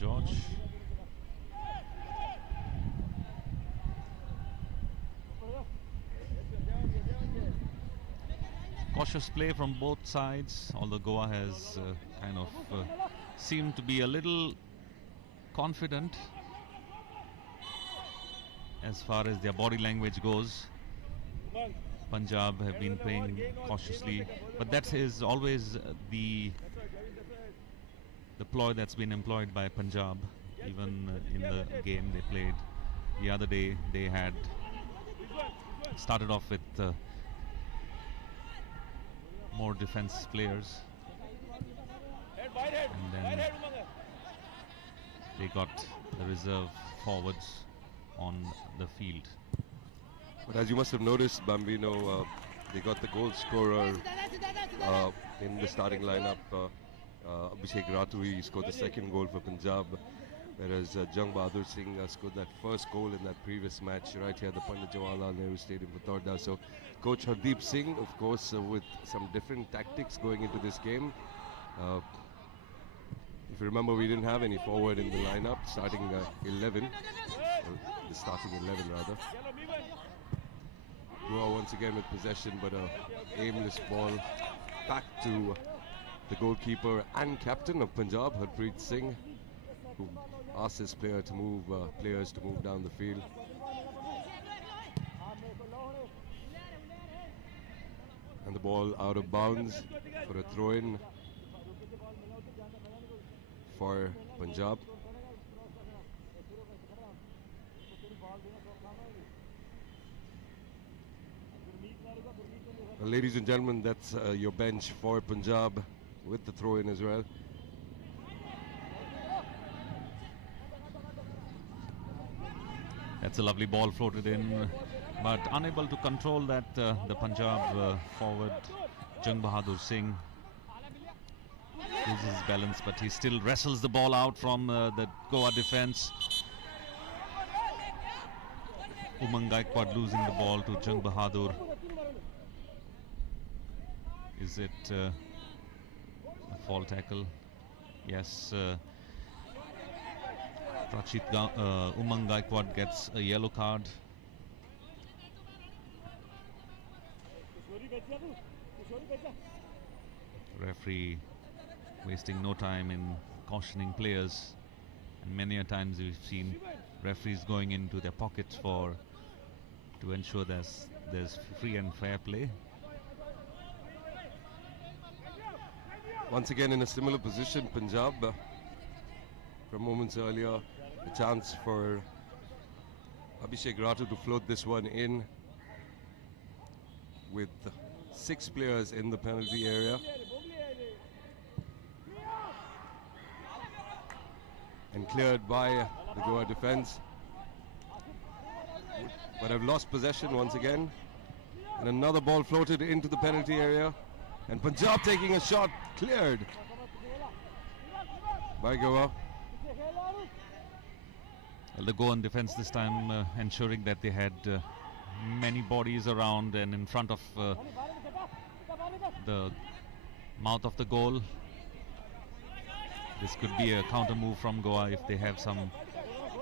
George. Cautious play from both sides, although Goa has kind of seemed to be a little confident as far as their body language goes. Punjab have been playing cautiously, but that is always the ploy that's been employed by Punjab. Even in the game they played the other day, they had started off with more defense players, and then they got the reserve forwards on the field. But as you must have noticed, Bambino, they got the goal scorer in the starting lineup. Abhishek Ratu, he scored the second goal for Punjab, whereas Jung Bahadur Singh scored that first goal in that previous match right here at the Pandit Jawaharlal Nehru Stadium, Fatorda. So Coach Hardeep Singh, of course, with some different tactics going into this game. If you remember, we didn't have any forward in the lineup, starting 11, or the starting 11 rather. Goa once again with possession, but a aimless ball back to the goalkeeper and captain of Punjab, Harpreet Singh, who asked his players to move down the field. And the ball out of bounds for a throw-in for Punjab. Well, ladies and gentlemen, that's your bench for Punjab with the throw-in as well. That's a lovely ball floated in, but unable to control that, the Punjab forward Jung Bahadur Singh loses his balance, but he still wrestles the ball out from the Goa defense. Umang Gaikwad losing the ball to Jung Bahadur. Is it a fall tackle? Yes. Umang Gaikwad gets a yellow card. Referee wasting no time in cautioning players, and many a times we've seen referees going into their pockets to ensure there's free and fair play. Once again in a similar position, Punjab. From moments earlier, a chance for Abhishek Ratu to float this one in with 6 players in the penalty area. And cleared by the Goa defense. But have lost possession once again. And another ball floated into the penalty area. And Punjab taking a shot, cleared by Goa. Well, the Goan defense this time ensuring that they had many bodies around and in front of the mouth of the goal. This could be a counter move from Goa if they have some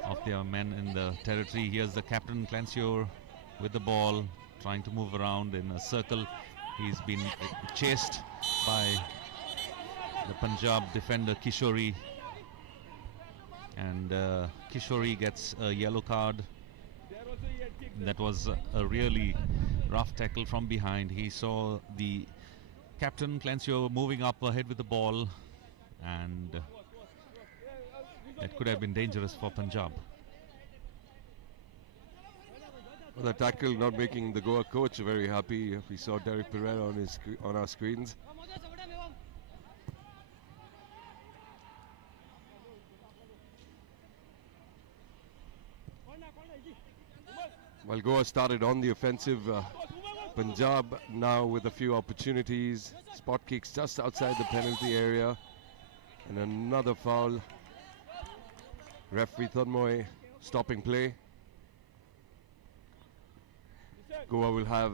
of their men in the territory. Here's the captain, Clintio, with the ball, trying to move around in a circle. He's been chased by the Punjab defender, Kishori. And Kishori gets a yellow card. That was a really rough tackle from behind. He saw the captain, Clintio, moving up ahead with the ball, and that could have been dangerous for Punjab. Well, the tackle not making the Goa coach very happy. We saw Derek Pereira on our screens. While Goa started on the offensive, Punjab now with a few opportunities. Spot kicks just outside the penalty area. And another foul. Referee Thanmoy stopping play. Goa will have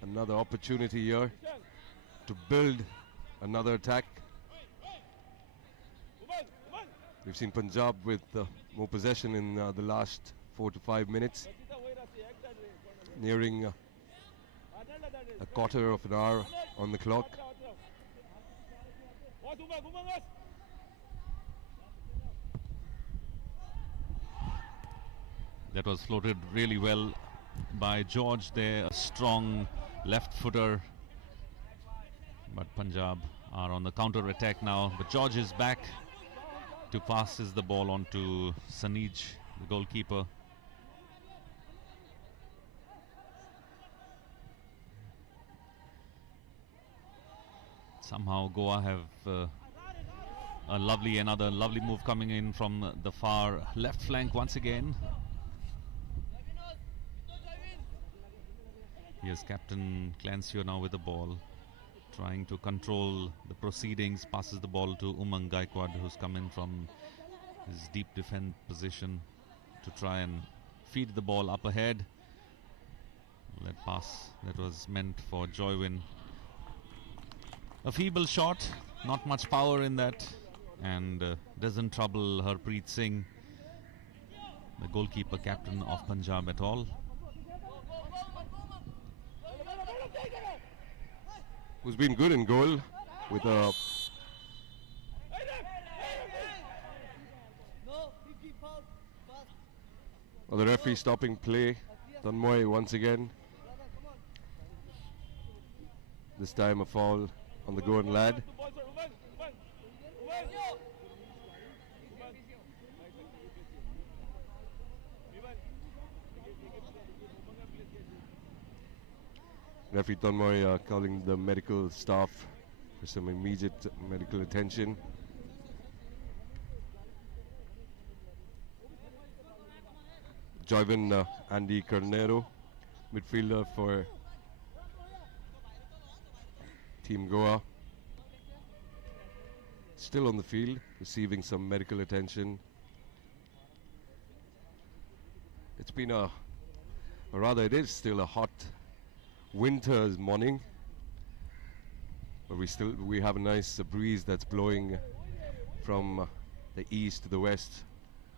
another opportunity here to build another attack. We've seen Punjab with more possession in the last 4 to 5 minutes, nearing a quarter of an hour on the clock. That was floated really well by George there, a strong left footer. But Punjab are on the counter attack now. But George is back to passes the ball on to Sanij, the goalkeeper. Somehow Goa have another lovely move coming in from the far left flank once again. Here's Captain Clintio now with the ball, trying to control the proceedings, passes the ball to Umang Gaikwad, who's come in from his deep defense position to try and feed the ball up ahead. That pass that was meant for Joywin. A feeble shot, not much power in that, and doesn't trouble Harpreet Singh, the goalkeeper captain of Punjab, at all. Who's been good in goal with a the referee stopping play. Tanmoy once again. This time a foul on the Goan lad. Referee Tanmoy calling the medical staff for some immediate medical attention. Joyvin Andy Carnero, midfielder for Team Goa, still on the field, receiving some medical attention. It's been or rather it is still a hot winter's morning, but we have a nice breeze that's blowing from the east to the west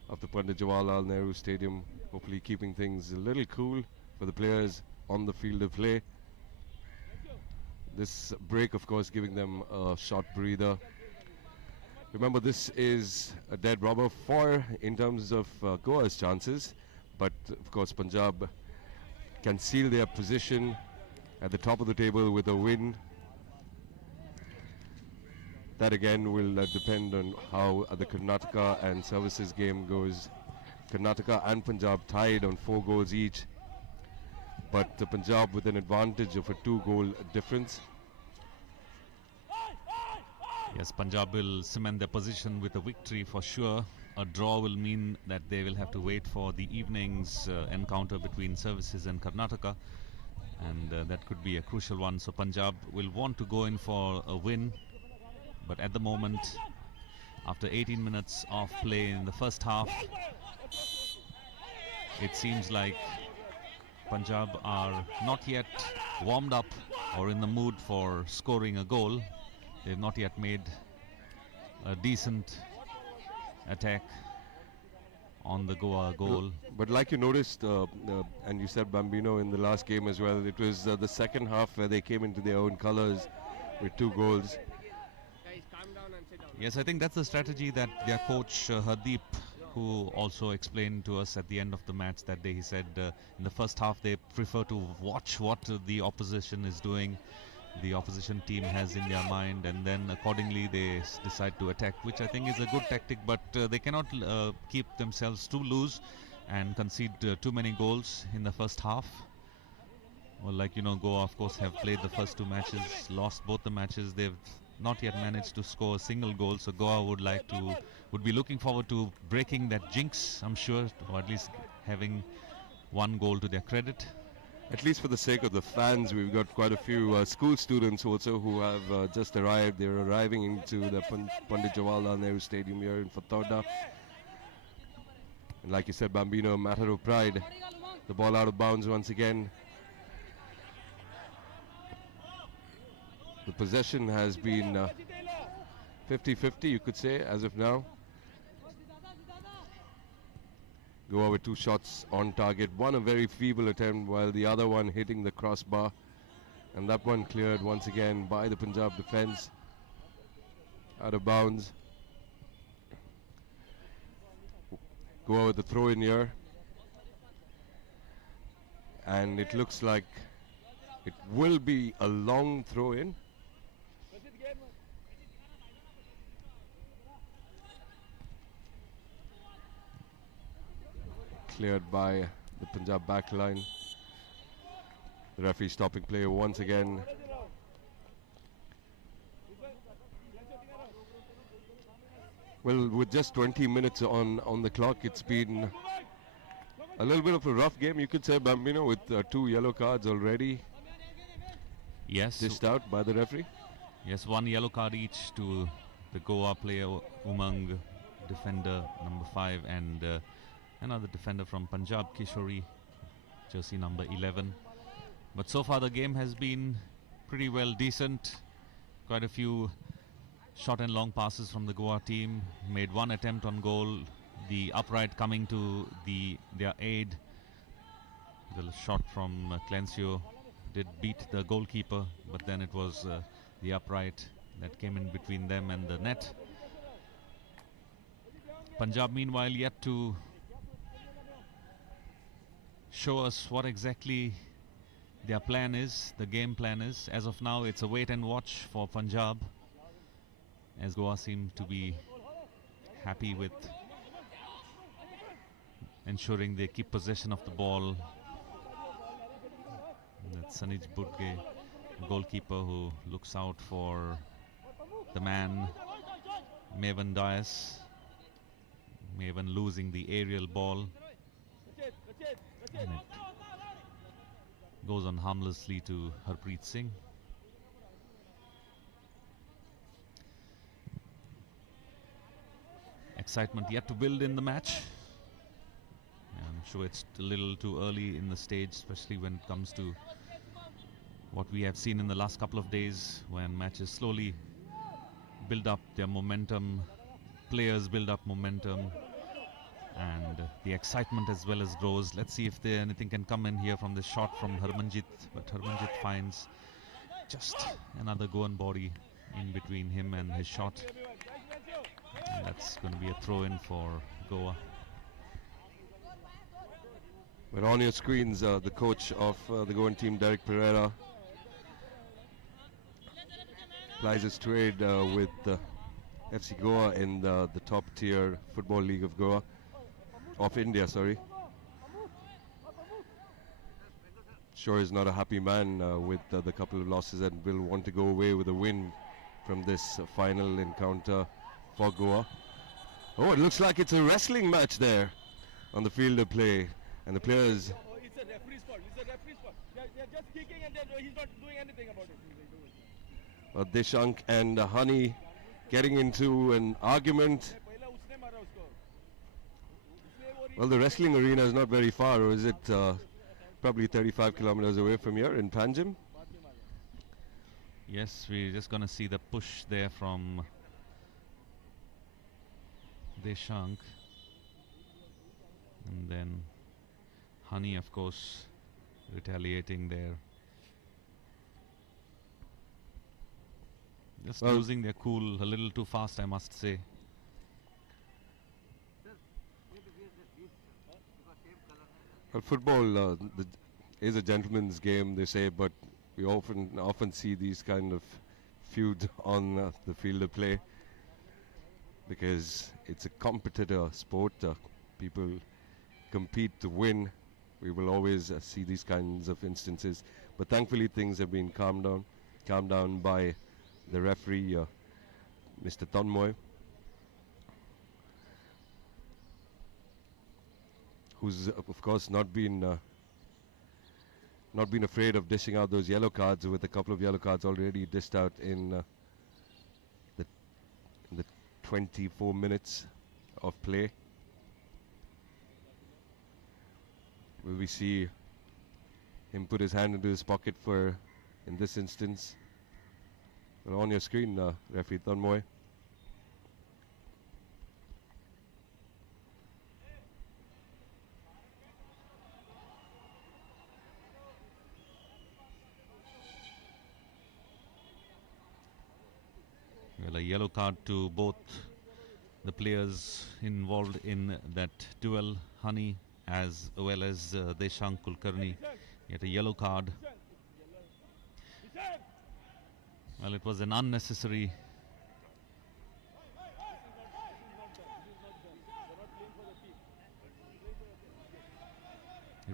of the Pandit Jawaharlal Nehru Stadium, hopefully keeping things a little cool for the players on the field of play. This break, of course, giving them a short breather. Remember, this is a dead rubber in terms of Goa's chances, but of course Punjab can seal their position at the top of the table with a win. That again will depend on how the Karnataka and Services game goes. Karnataka and Punjab tied on 4 goals each, but Punjab with an advantage of a 2-goal difference. Yes, Punjab will cement their position with a victory for sure. A draw will mean that they will have to wait for the evening's encounter between Services and Karnataka, and that could be a crucial one. So Punjab will want to go in for a win, but at the moment, after 18 minutes of play in the first half, it seems like Punjab are not yet warmed up or in the mood for scoring a goal. They've not yet made a decent attack on the Goa goal. But like you noticed, and you said, Bambino, in the last game as well, it was the second half where they came into their own colours with 2 goals. Yes, I think that's the strategy that their coach Hardeep, who also explained to us at the end of the match that day, he said in the first half they prefer to watch what the opposition is doing, the opposition team has in their mind, and then accordingly they decide to attack, which I think is a good tactic, but they cannot keep themselves too loose and concede too many goals in the first half. Well, like you know, Goa of course have played the first 2 matches, lost both the matches. They've not yet managed to score a single goal, so Goa would be looking forward to breaking that jinx, I'm sure, or at least having 1 goal to their credit. At least for the sake of the fans, we've got quite a few school students also who have just arrived. They're arriving into the Pandit Jawaharlal Nehru Stadium here in Fatorda. And like you said, Bambino, a matter of pride. The ball out of bounds once again. The possession has been 50-50, you could say, as of now. Goa with 2 shots on target. One a very feeble attempt, while the other one hitting the crossbar. And that one cleared once again by the Punjab defence. Out of bounds. Goa with the throw in here. And it looks like it will be a long throw in. Cleared by the Punjab back line. The referee stopping play once again. Well, with just 20 minutes on the clock, it's been a little bit of a rough game, you could say, Bambino, with 2 yellow cards already Yes. dished out by the referee. Yes, 1 yellow card each to the Goa player Umang, defender number 5, and another defender from Punjab, Kishori, jersey number 11. But so far the game has been pretty well decent. Quite a few short and long passes from the Goa team. Made 1 attempt on goal. The upright coming to their aid. The shot from Clintio did beat the goalkeeper, but then it was the upright that came in between them and the net. Punjab meanwhile yet to show us what exactly their plan is, the game plan is. As of now, it's a wait and watch for Punjab, as Goa seem to be happy with ensuring they keep possession of the ball. That's Sanij Budge, goalkeeper, who looks out for the man Maven Dias. Maven losing the aerial ball, and it goes on harmlessly to Harpreet Singh. Excitement yet to build in the match. I'm sure it's a little too early in the stage, especially when it comes to what we have seen in the last couple of days, when matches slowly build up their momentum, players build up momentum, and the excitement as well as grows. Let's see if anything can come in here from the shot from Harmanjit, but Harmanjit finds just another Goan body in between him and his shot, and that's going to be a throw in for Goa. But on your screens, the coach of the Goan team, Derek Pereira, plies his trade with FC Goa in the top tier football league of Goa, of India, sorry. Sure is not a happy man with the couple of losses, and will want to go away with a win from this final encounter for Goa. Oh, it looks like it's a wrestling match there on the field of play. And the players... Oh, it's a referee's fault. It's a referee's fault. They're just kicking and then he's not doing anything about it. Deshank and Honey getting into an argument. Well, the wrestling arena is not very far, or is it probably 35 kilometers away from here in Panjim? Yes, we're just going to see the push there from Deshank. And then Honey, of course, retaliating there. Just losing their cool a little too fast, I must say. Well, football is a gentleman's game, they say, but we often see these kind of feuds on the field of play, because it's a competitor sport. People compete to win. We will always see these kinds of instances, but thankfully things have been calmed down by the referee, Mr. Tanmoy, who's of course not been afraid of dishing out those yellow cards, with a couple of yellow cards already dished out in the 24 minutes of play. Will we see him put his hand into his pocket for, in this instance? Well, on your screen, referee Tanmoy. yellow card to both the players involved in that duel, Honey as well as Deshank Kulkarni. Yet a yellow card. Well, it was an unnecessary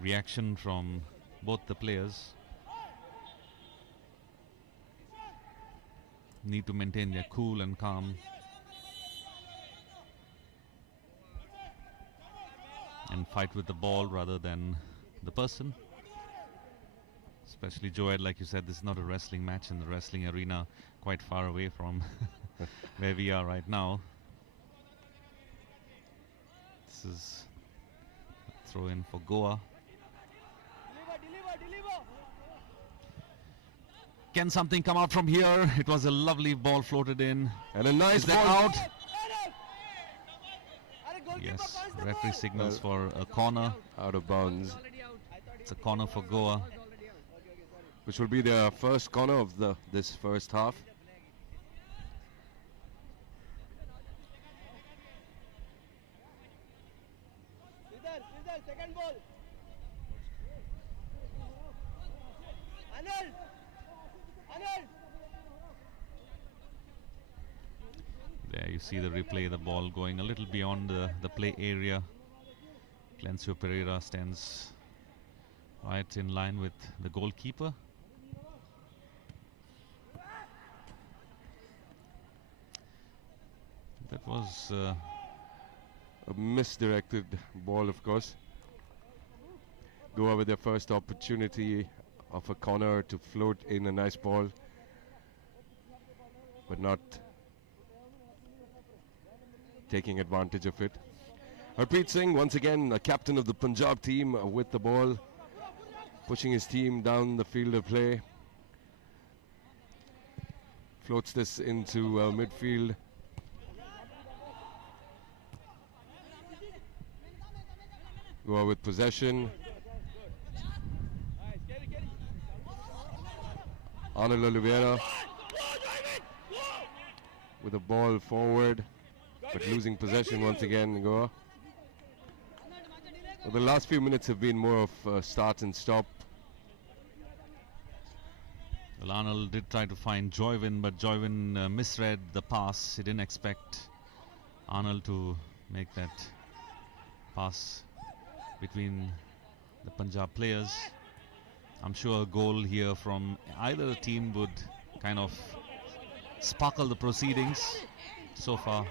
reaction from both the players. Need to maintain their cool and calm. And fight with the ball rather than the person. Especially Joed, like you said, this is not a wrestling match in the wrestling arena, quite far away from where we are right now. This is a throw in for Goa. Can something come out from here? It was a lovely ball floated in. And a nice Is that ball out? Yes, referee signals for a corner. Out of bounds. It's a corner for Goa. Which will be their first corner of this first half. Second ball. There you see the replay, the ball going a little beyond the play area. Clintio Pereira stands right in line with the goalkeeper. That was a misdirected ball, of course. Goa with their first opportunity of a corner to float in a nice ball, but not taking advantage of it. Harpreet Singh, once again, a captain of the Punjab team, with the ball, pushing his team down the field of play. Floats this into midfield. Goa with possession. Anil Oliveira with the ball forward, but losing possession once again, Goa. Well, the last few minutes have been more of start and stop. Well, Arnold did try to find Joyvin, but Joyvin misread the pass. He didn't expect Arnold to make that pass between the Punjab players. I'm sure a goal here from either team would kind of sparkle the proceedings. So far,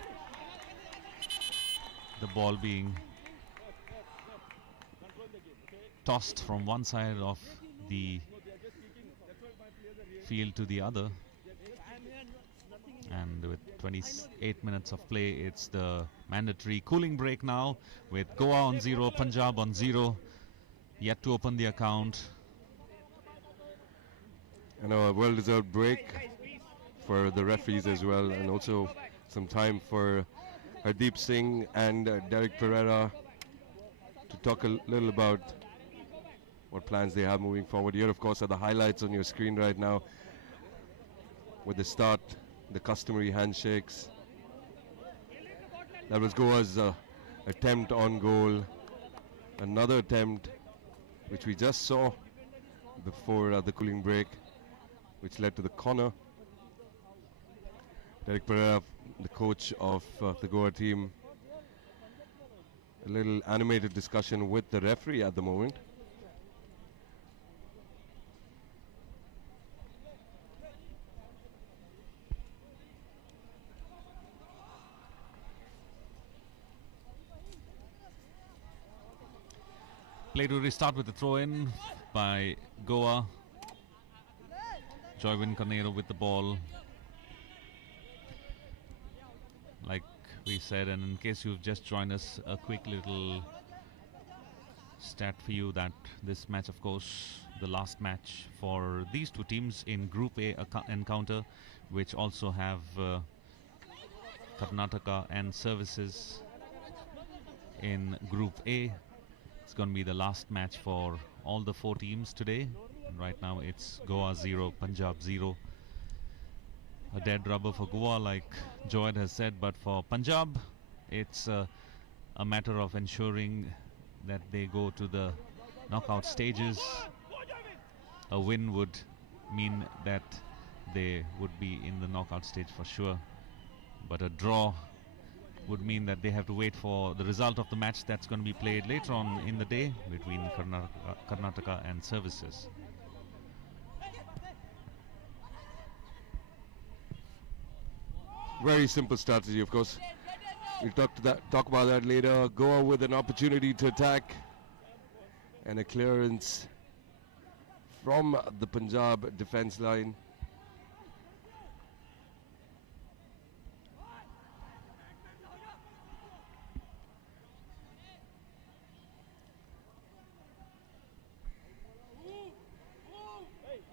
the ball being tossed from one side of the field to the other. And with 28 minutes of play, it's the mandatory cooling break now, with Goa on 0, Punjab on 0, yet to open the account. And a well-deserved break for the referees as well, and also some time for Hardeep Singh and Derek Pereira to talk a little about what plans they have moving forward. Here, of course, are the highlights on your screen right now, with the start, the customary handshakes. That was Goa's attempt on goal. Another attempt, which we just saw before the cooling break, which led to the corner. Derek Pereira, the coach of the Goa team, a little animated discussion with the referee at the moment. Play to restart with the throw-in by Goa. Joyvin Carneiro with the ball. Like we said, and in case you've just joined us, a quick little stat for you that this match, of course, the last match for these two teams in Group A encounter, which also have Karnataka and Services in Group A. It's going to be the last match for all the four teams today. Right now it's Goa 0, Punjab 0. a dead rubber for Goa, like Joed has said, but for Punjab, it's a matter of ensuring that they go to the knockout stages. A win would mean that they would be in the knockout stage for sure, but a draw would mean that they have to wait for the result of the match that's going to be played later on in the day between Karnataka and Services. Very simple strategy, of course. We'll talk about that later. Goa with an opportunity to attack, and a clearance from the Punjab defense line.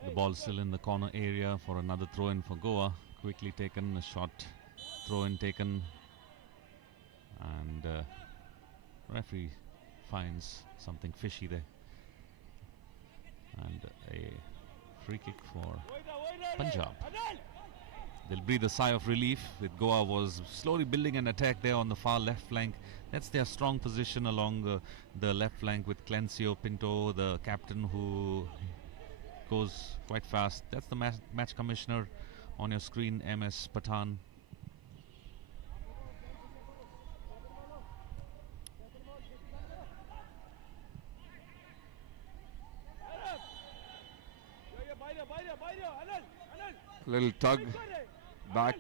The ball still in the corner area for another throw-in for Goa. Quickly taken, a short throw-in taken, and referee finds something fishy there. And a free kick for Punjab. They'll breathe a sigh of relief. With Goa was slowly building an attack there on the far left flank. That's their strong position along the left flank, with Clintio Pinto, the captain, who goes quite fast. That's the match commissioner on your screen, MS Pathan. A little tug back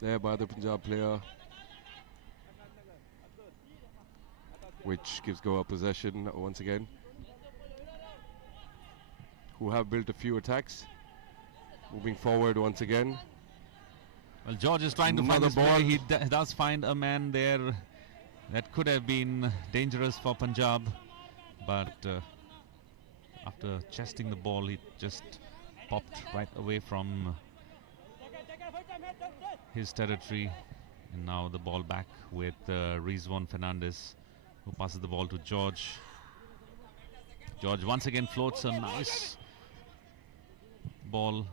there by the Punjab player, which gives Goa possession once again, who have built a few attacks. Moving forward once again. Well, George is trying to find his ball. He does find a man there that could have been dangerous for Punjab, but after chesting the ball, he just popped right away from his territory. And now the ball back with Rizwan Fernandez, who passes the ball to George. George once again floats a nice ball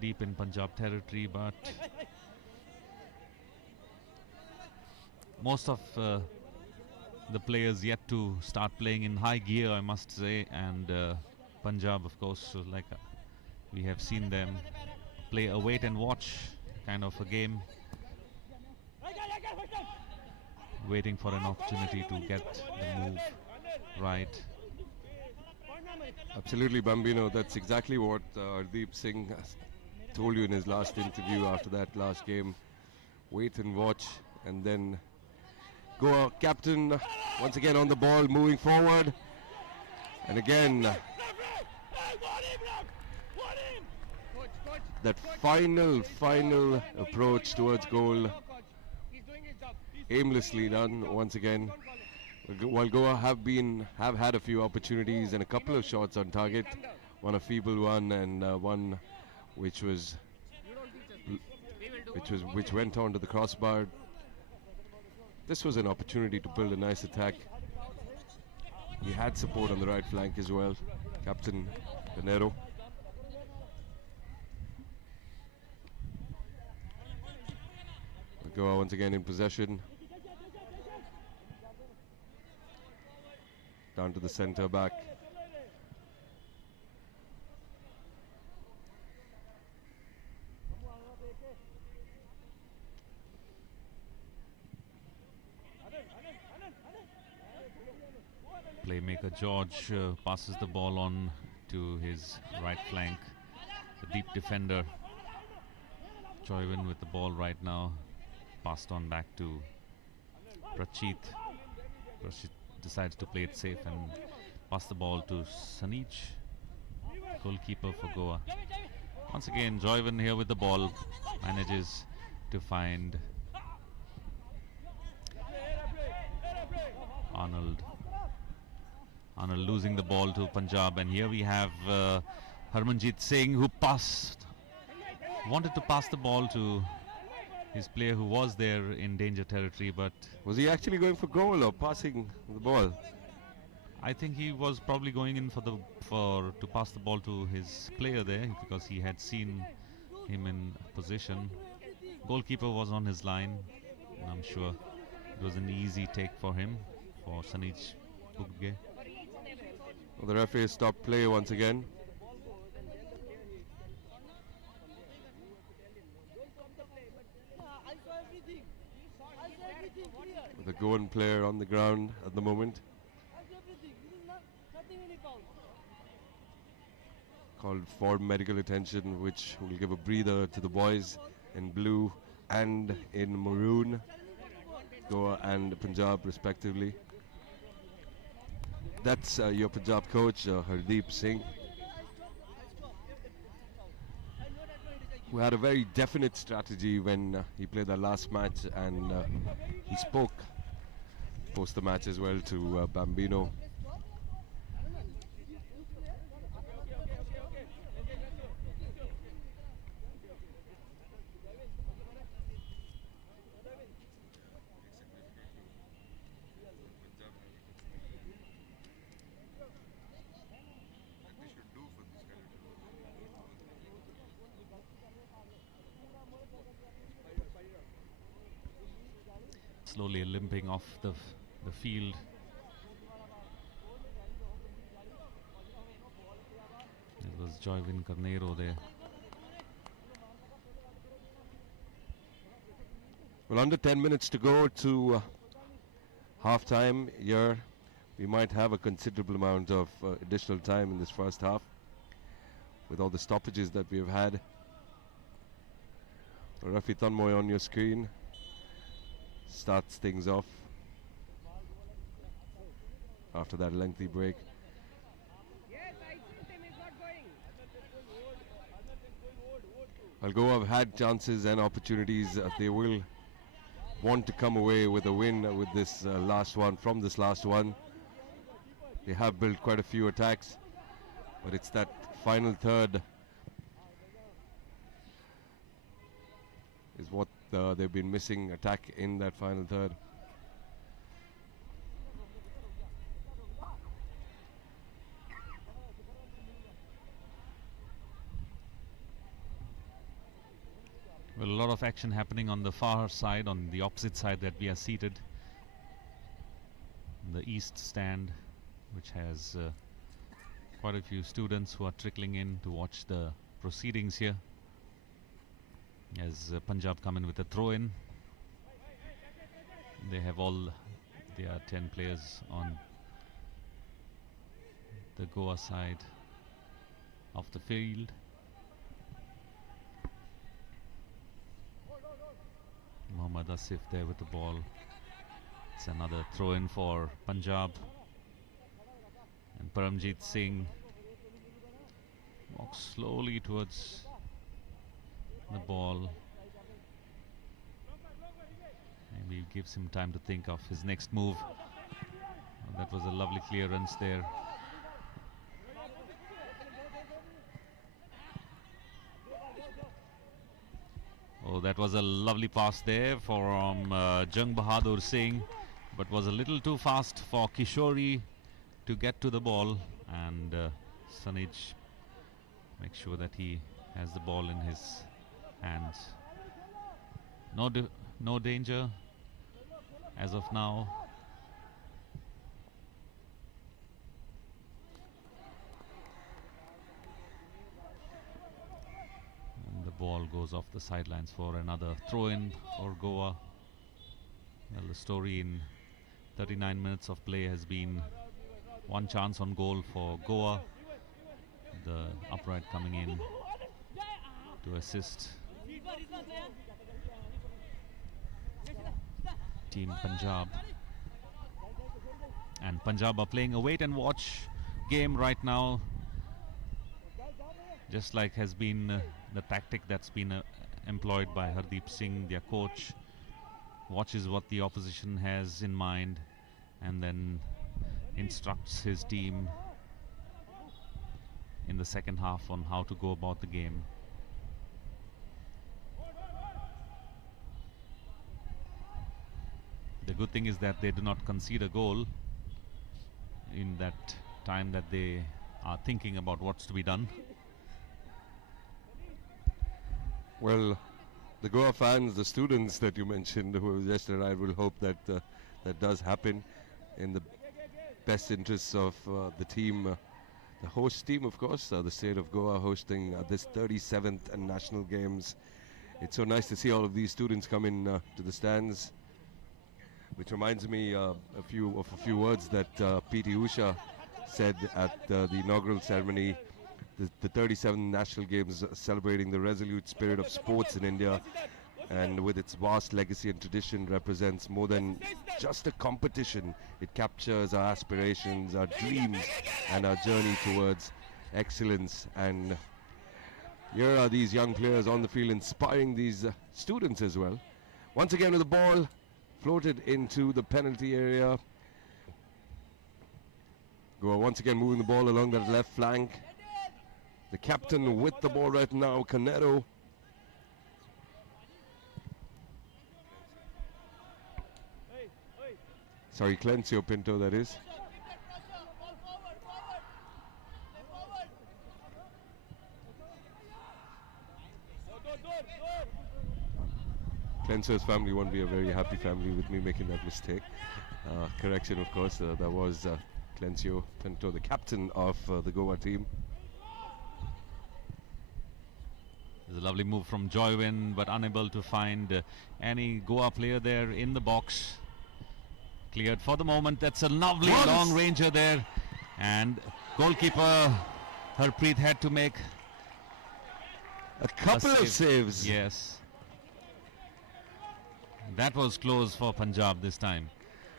deep in Punjab territory, but most of the players yet to start playing in high gear, I must say, and Punjab, of course, like we have seen them play a wait and watch kind of a game, waiting for an opportunity to get the move right. Absolutely, Bambino. That's exactly what Hardeep Singh told you in his last interview after that last game. Wait and watch, and then Goa captain once again on the ball, moving forward, and again that final approach towards goal, aimlessly done once again. While Goa have had a few opportunities and a couple of shots on target, one a feeble one and one which went on to the crossbar. This was an opportunity to build a nice attack. He had support on the right flank as well, Captain Pinero. Goa once again in possession. Down to the centre back. Playmaker George passes the ball on to his right flank. The deep defender Choivin with the ball right now. Passed on back to Prachit. Prachit decides to play it safe and pass the ball to Sanij, goalkeeper for Goa. Once again, Joyvan here with the ball, manages to find Arnold losing the ball to Punjab, and here we have Harmanjeet Singh, who wanted to pass the ball to his player who was there in danger territory, but was he actually going for goal or passing the ball? I think he was probably going in to pass the ball to his player there, because he had seen him in position. Goalkeeper was on his line, and I'm sure it was an easy take for him, for Sanij Pugge. Well, the referee has stopped play once again. With a Goan player on the ground at the moment. Called for medical attention, which will give a breather to the boys in blue and in maroon, Goa and Punjab respectively. That's your Punjab coach, Hardeep Singh, who had a very definite strategy when he played the last match, and he spoke post the match as well to Bambino. Slowly limping off the field. It was Joyvin Carneiro there. Well, under 10 minutes to go to half time here. We might have a considerable amount of additional time in this first half with all the stoppages that we have had. Rafi Tanmoy on your screen starts things off after that lengthy break. Well, Goa have had chances and opportunities. They will want to come away with a win with this last one. They have built quite a few attacks, but it's that final third is what they've been missing, attack in that final third. Well, a lot of action happening on the far side, on the opposite side that we are seated. The east stand, which has quite a few students who are trickling in to watch the proceedings here, as Punjab come in with a throw-in. They have there are 10 players on the Goa side of the field. Mohammad Asif there with the ball. It's another throw-in for Punjab. And Paramjit Singh walks slowly towards the ball. Maybe gives him time to think of his next move. Oh, that was a lovely clearance there. Oh, that was a lovely pass there from Jung Bahadur Singh, but was a little too fast for Kishori to get to the ball, and Sanij makes sure that he has the ball in his hands. No danger as of now. And the ball goes off the sidelines for another throw-in for Goa. Well, the story in 39 minutes of play has been one chance on goal for Goa. The upright coming in to assist Team Punjab. And Punjab are playing a wait and watch game right now, just like has been the tactic that's been employed by Hardeep Singh, their coach. Watches what the opposition has in mind and then instructs his team in the second half on how to go about the game. The good thing is that they do not concede a goal in that time that they are thinking about what's to be done. Well, the Goa fans, the students that you mentioned who have just arrived, will hope that that does happen in the best interests of the team, the host team, of course, the state of Goa hosting this 37th National Games. It's so nice to see all of these students come in to the stands, which reminds me a few words that P.T. Usha said at the inaugural ceremony. The 37th National Games celebrating the resolute spirit of sports in India, and with its vast legacy and tradition represents more than just a competition. It captures our aspirations, our dreams, and our journey towards excellence. And here are these young players on the field inspiring these students as well. Once again with the ball floated into the penalty area. Goa once again moving the ball along that left flank. The captain with the ball right now, Canero. Sorry, Clintio Pinto, that is. Clintio's family won't be a very happy family with me making that mistake. Correction, of course, that was Clintio Pinto, the captain of the Goa team. There's a lovely move from Joywin, but unable to find any Goa player there in the box. Cleared for the moment. That's a lovely long ranger there, and goalkeeper Harpreet had to make a couple of saves. Yes, that was close for Punjab this time.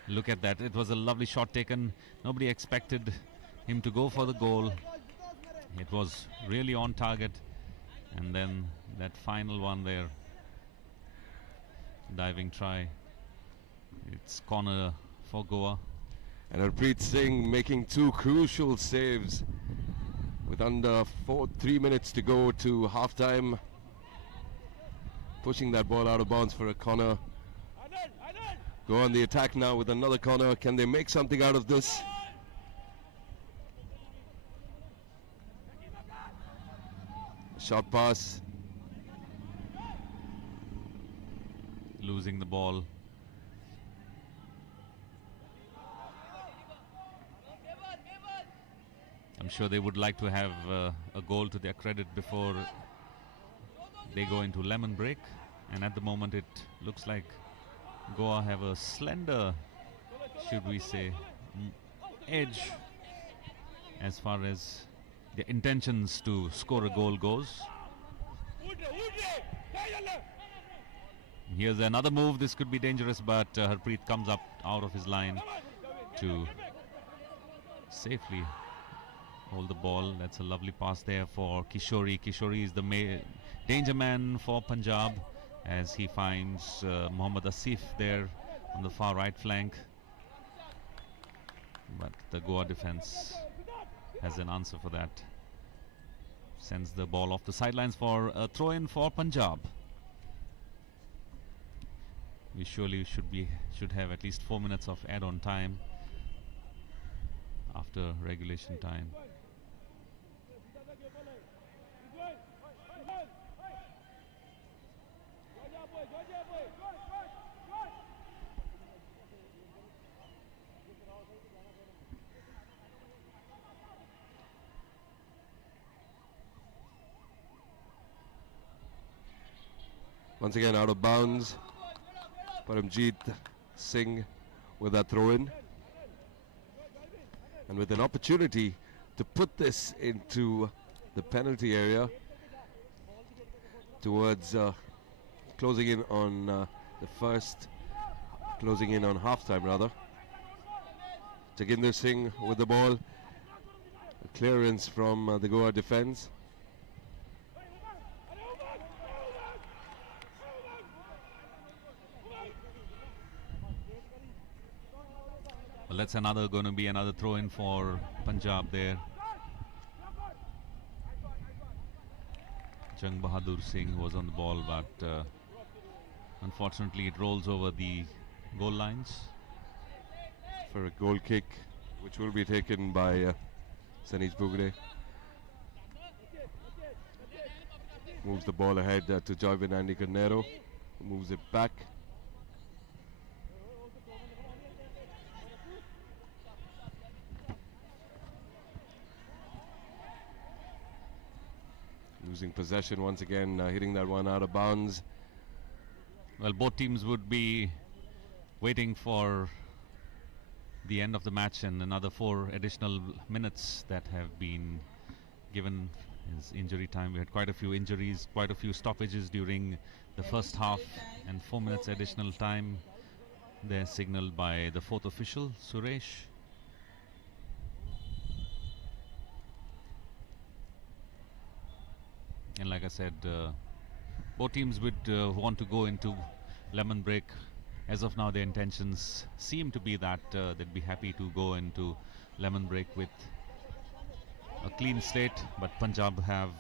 Look at that. It was a lovely shot taken. Nobody expected him to go for the goal. It was really on target. And then that final one there, diving try. It's corner for Goa. And Harpreet Singh making two crucial saves with under 3 minutes to go to half-time. Pushing that ball out of bounds for a corner. Go on the attack now with another corner. Can they make something out of this? Short pass. Losing the ball. I'm sure they would like to have a goal to their credit before they go into lemon break. And at the moment it looks like Goa have a slender, should we say, edge as far as the intentions to score a goal goes. Here's another move. This could be dangerous, but Harpreet comes up out of his line to safely hold the ball. That's a lovely pass there for Kishori. Kishori is the danger man for Punjab as he finds Mohammad Asif there on the far right flank. But the Goa defense has an answer for that. Sends the ball off the sidelines for a throw-in for Punjab. We surely should have at least 4 minutes of add-on time after regulation time. Once again out of bounds. Paramjeet Singh with that throw-in. And with an opportunity to put this into the penalty area towards closing in on closing in on half-time rather. Jaginder Singh with the ball. A clearance from the Goa defense. Well, that's going to be another throw-in for Punjab there. Jang Bahadur Singh was on the ball, but unfortunately it rolls over the goal lines for a goal kick. which will be taken by Sanij Bugre. Moves the ball ahead to Joyvin Andy Carnero, who moves it back. Losing possession once again, hitting that one out of bounds. Well, both teams would be waiting for the end of the match and another 4 additional minutes that have been given as injury time. We had quite a few injuries, quite a few stoppages during the first half, and 4 minutes additional time. They're signaled by the 4th official, Suresh. And like I said, both teams would want to go into lemon break. As of now, their intentions seem to be that they'd be happy to go into lemon break with a clean slate. But Punjab have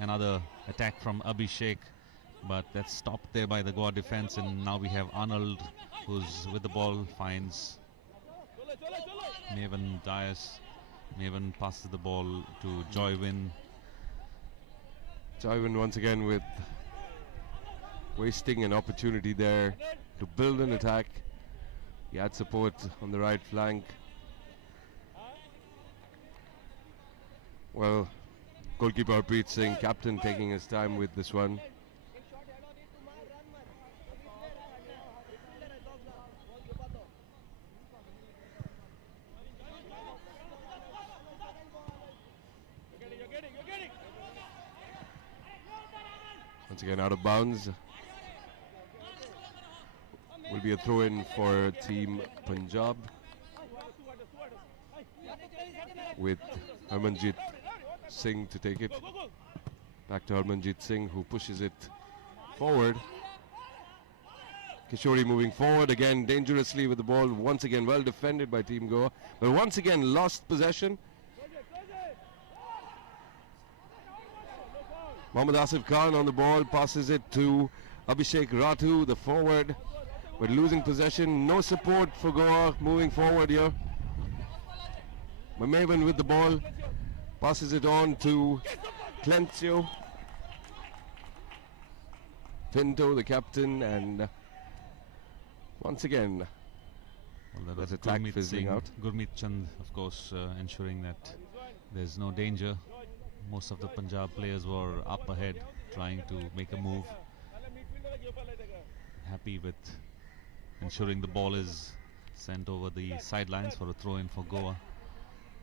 another attack from Abhishek, but that's stopped there by the Goa defense. And now we have Arnold, who's with the ball, finds Maven Dias. Maven passes the ball to Joywin. Joywin once again with wasting an opportunity there to build an attack. He had support on the right flank. Well, goalkeeper Preet Singh, captain, taking his time with this one. Once again out of bounds. Will be a throw-in for Team Punjab with Harmanjit Singh to take it. Back to Harmanjit Singh, who pushes it forward. Kishori moving forward again dangerously with the ball. Once again well defended by Team Goa, but once again lost possession. Mohammad Asif Khan on the ball, passes it to Abhishek Ratu, the forward, but losing possession. No support for Goa moving forward here. Maven with the ball, passes it on to Clintio Pinto, the captain, and once again that attack fizzling out. Gurmeet Chand, of course, ensuring that there's no danger. Most of the Punjab players were up ahead, trying to make a move. Happy with ensuring the ball is sent over the sidelines for a throw-in for Goa.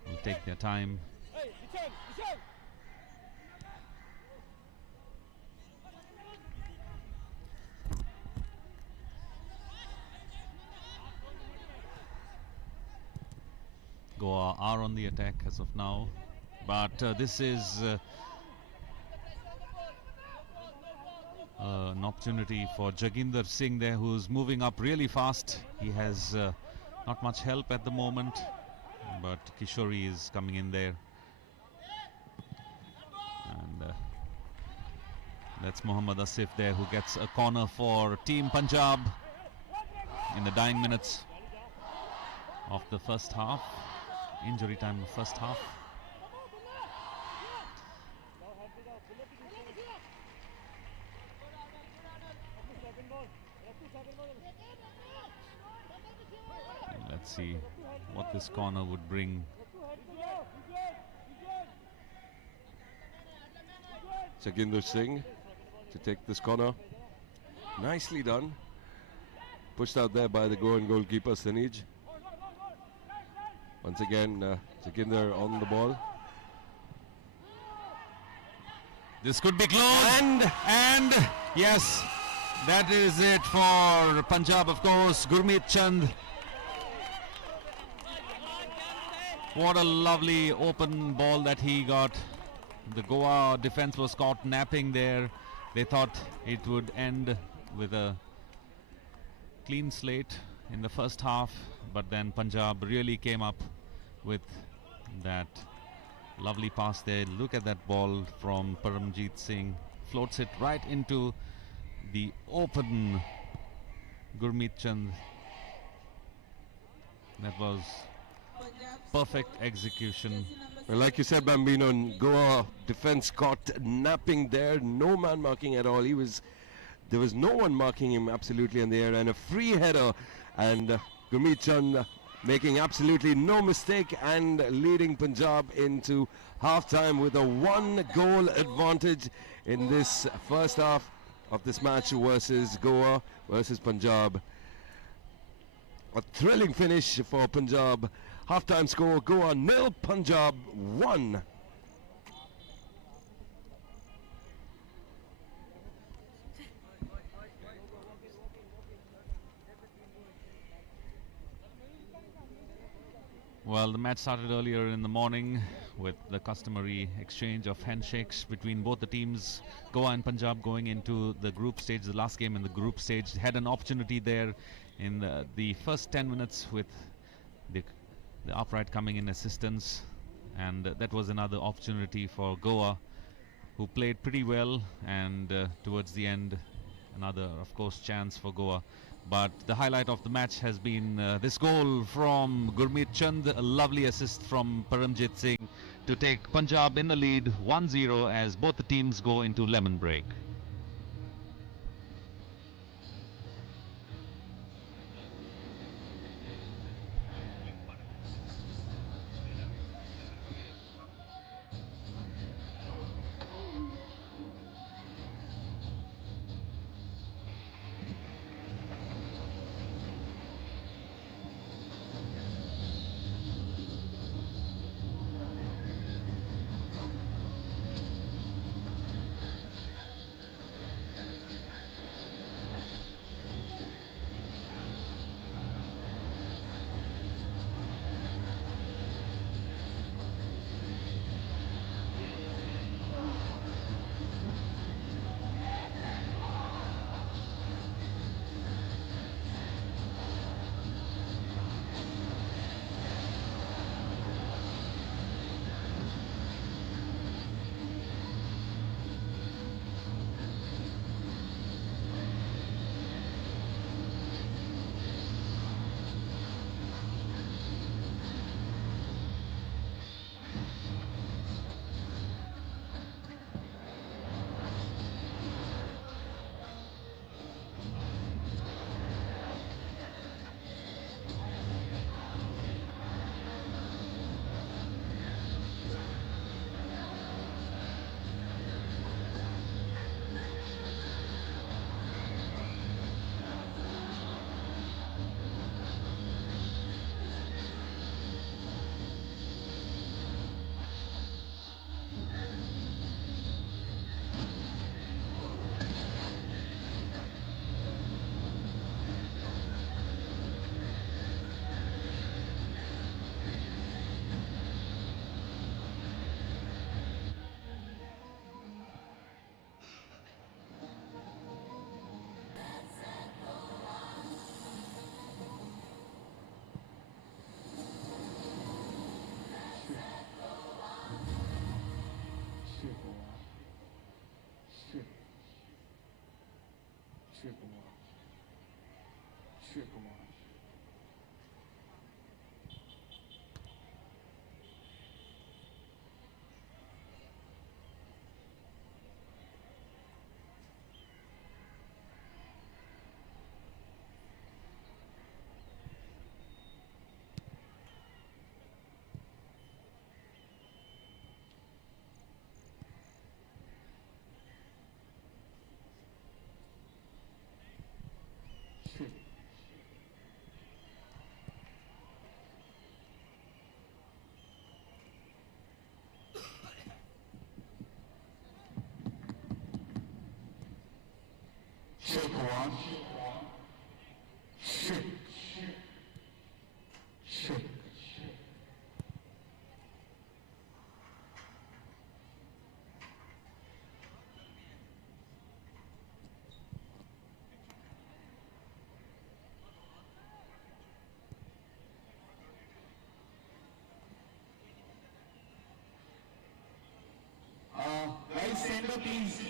Will take their time. Goa are on the attack as of now, but this is an opportunity for Jaginder Singh there, who's moving up really fast. He has not much help at the moment, but Kishori is coming in there. And that's Mohammad Asif there, who gets a corner for Team Punjab in the dying minutes of the first half. Injury time of first half. Let's see what this corner would bring. Jaginder Singh to take this corner. Nicely done. Pushed out there by the Goan goalkeeper Sanij. Once again, Jaginder on the ball. This could be close. And yes, that is it for Punjab, of course. Gurmeet Chand. What a lovely open ball that he got. The Goa defense was caught napping there. They thought it would end with a clean slate in the first half, but then Punjab really came up with that lovely pass there. Look at that ball from Paramjit Singh. Floats it right into the open Gurmeet Chand. That was Perfect execution. Well, like you said, Bambino, Goa defense caught napping there. No man marking at all. There was no one marking him absolutely in the air, and a free header. And Gurmeet Chand making absolutely no mistake and leading Punjab into half-time with a 1-goal advantage in this first half of this match versus Goa versus Punjab. A thrilling finish for Punjab. Half-time score, Goa 0, Punjab 1. Well, the match started earlier in the morning with the customary exchange of handshakes between both the teams. Goa and Punjab going into the group stage, the last game in the group stage, had an opportunity there in the first 10 minutes with the upright coming in assistance, and that was another opportunity for Goa, who played pretty well, and towards the end another, of course, chance for Goa. But the highlight of the match has been this goal from Gurmeet Chand, a lovely assist from Paramjit Singh to take Punjab in the lead 1-0 as both the teams go into lemon break. Guys, stand up, please.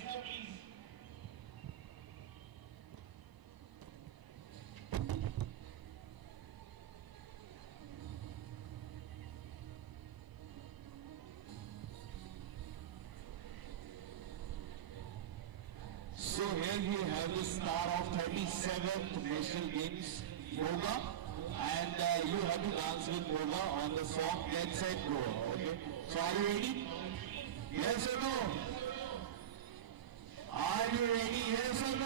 Today we have the star of 37th National Games, Moga, and you have to dance with Moga on the song Get Set Go. Okay? So are you ready? Yes or no? Are you ready? Yes or no?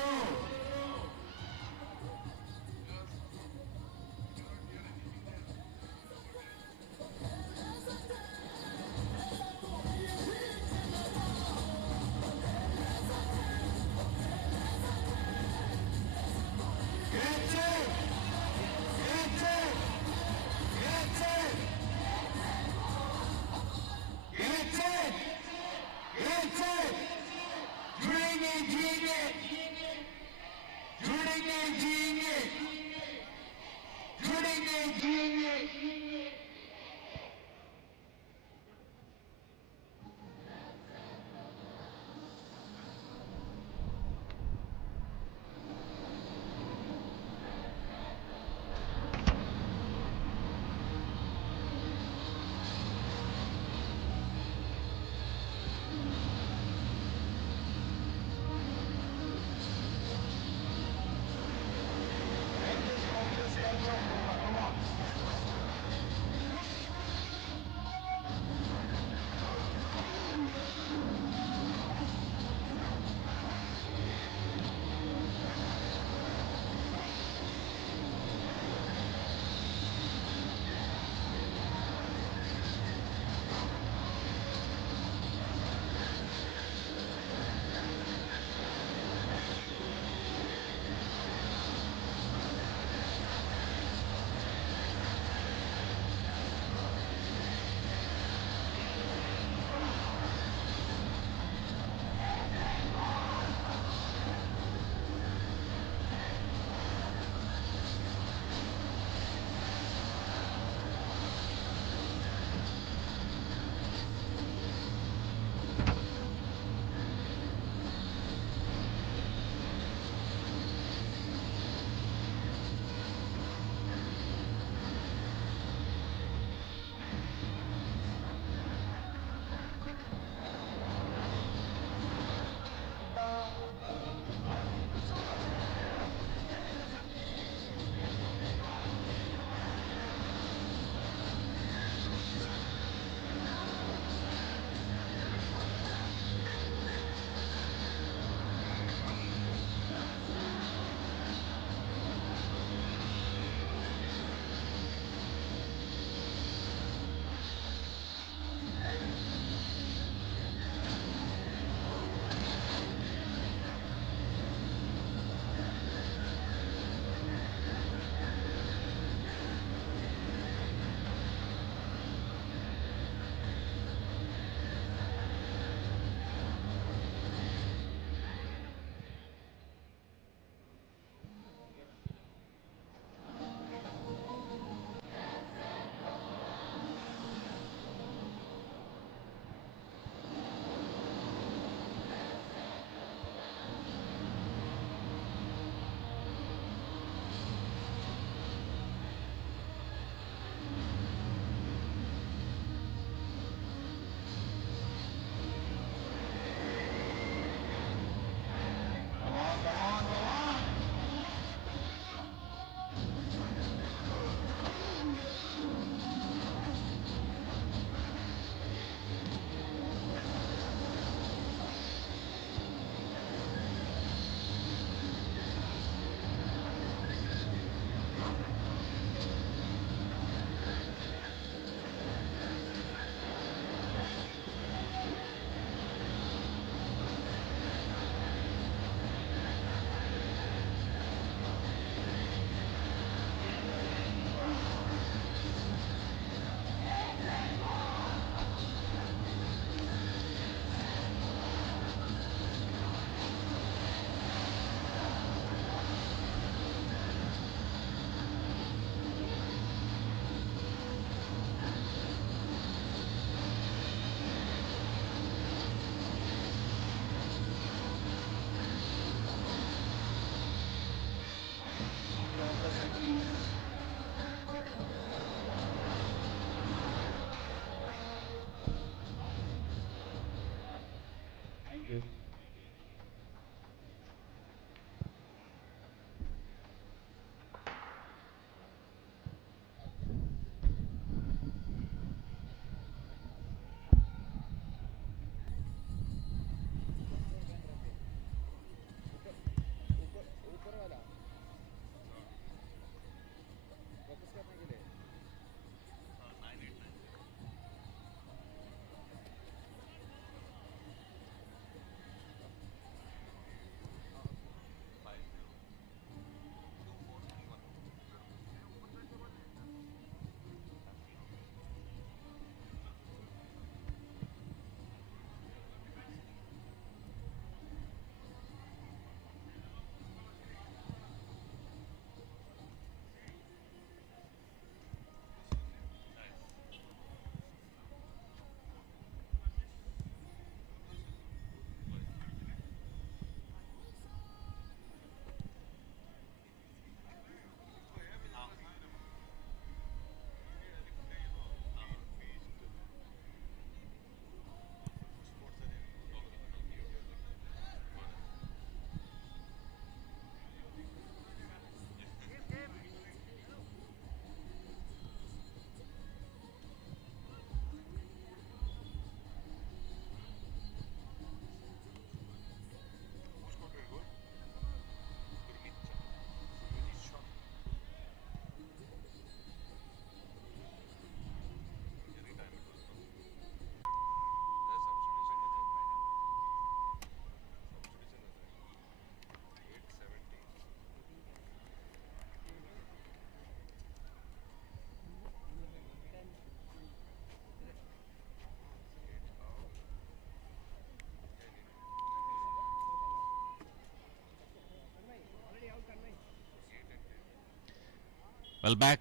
Well, back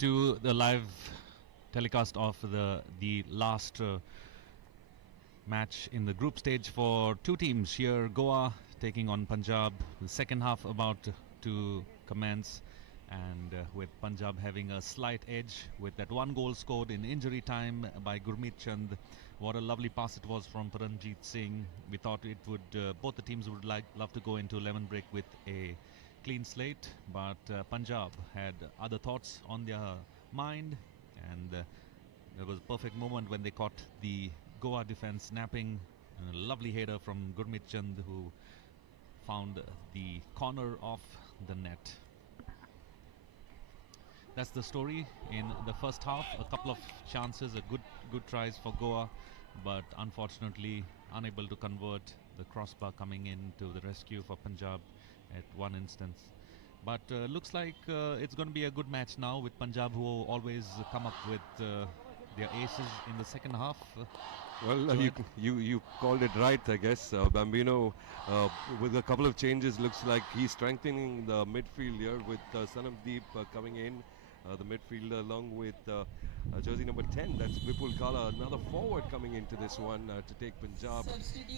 to the live telecast of the last match in the group stage for two teams here. Goa taking on Punjab. The second half about to commence, and with Punjab having a slight edge with that one goal scored in injury time by Gurmeet Chand. What a lovely pass it was from Paranjeet Singh. We thought it would both the teams would love to go into 11 break with a clean slate, but Punjab had other thoughts on their mind, and there was a perfect moment when they caught the Goa defense napping. A lovely header from Gurmeet Chand, who found the corner of the net. That's the story in the first half. A couple of chances, a good tries for Goa, but unfortunately unable to convert. The crossbar coming in to the rescue for Punjab at one instance. But looks like it's going to be a good match now with Punjab, who always come up with their aces in the second half. Well, you called it right, I guess. Bambino, with a couple of changes, looks like he's strengthening the midfield here with Sanamdeep coming in. The midfielder along with jersey number 10, that's Vipul Kala, another forward coming into this one to take Punjab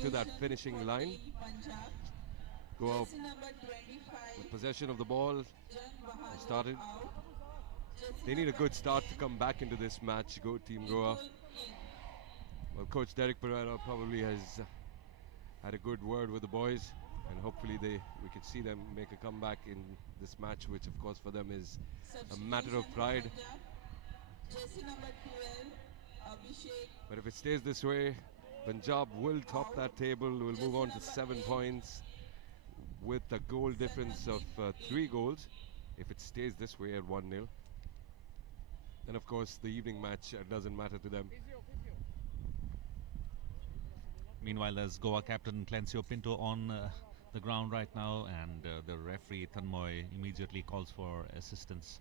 to that finishing line. Goa with possession of the ball started. They need a good start to come back into this match. Go Team Goa. Well, Coach Derek Pereira probably has had a good word with the boys, and hopefully we could see them make a comeback in this match, which of course for them is a matter of pride. But if it stays this way, Punjab will top that table, will move on to 7 points with a goal difference of 3 goals if it stays this way at 1-0. Then of course the evening match doesn't matter to them. Meanwhile, there's Goa captain Clintio Pinto on the ground right now, and the referee Tanmoy immediately calls for assistance.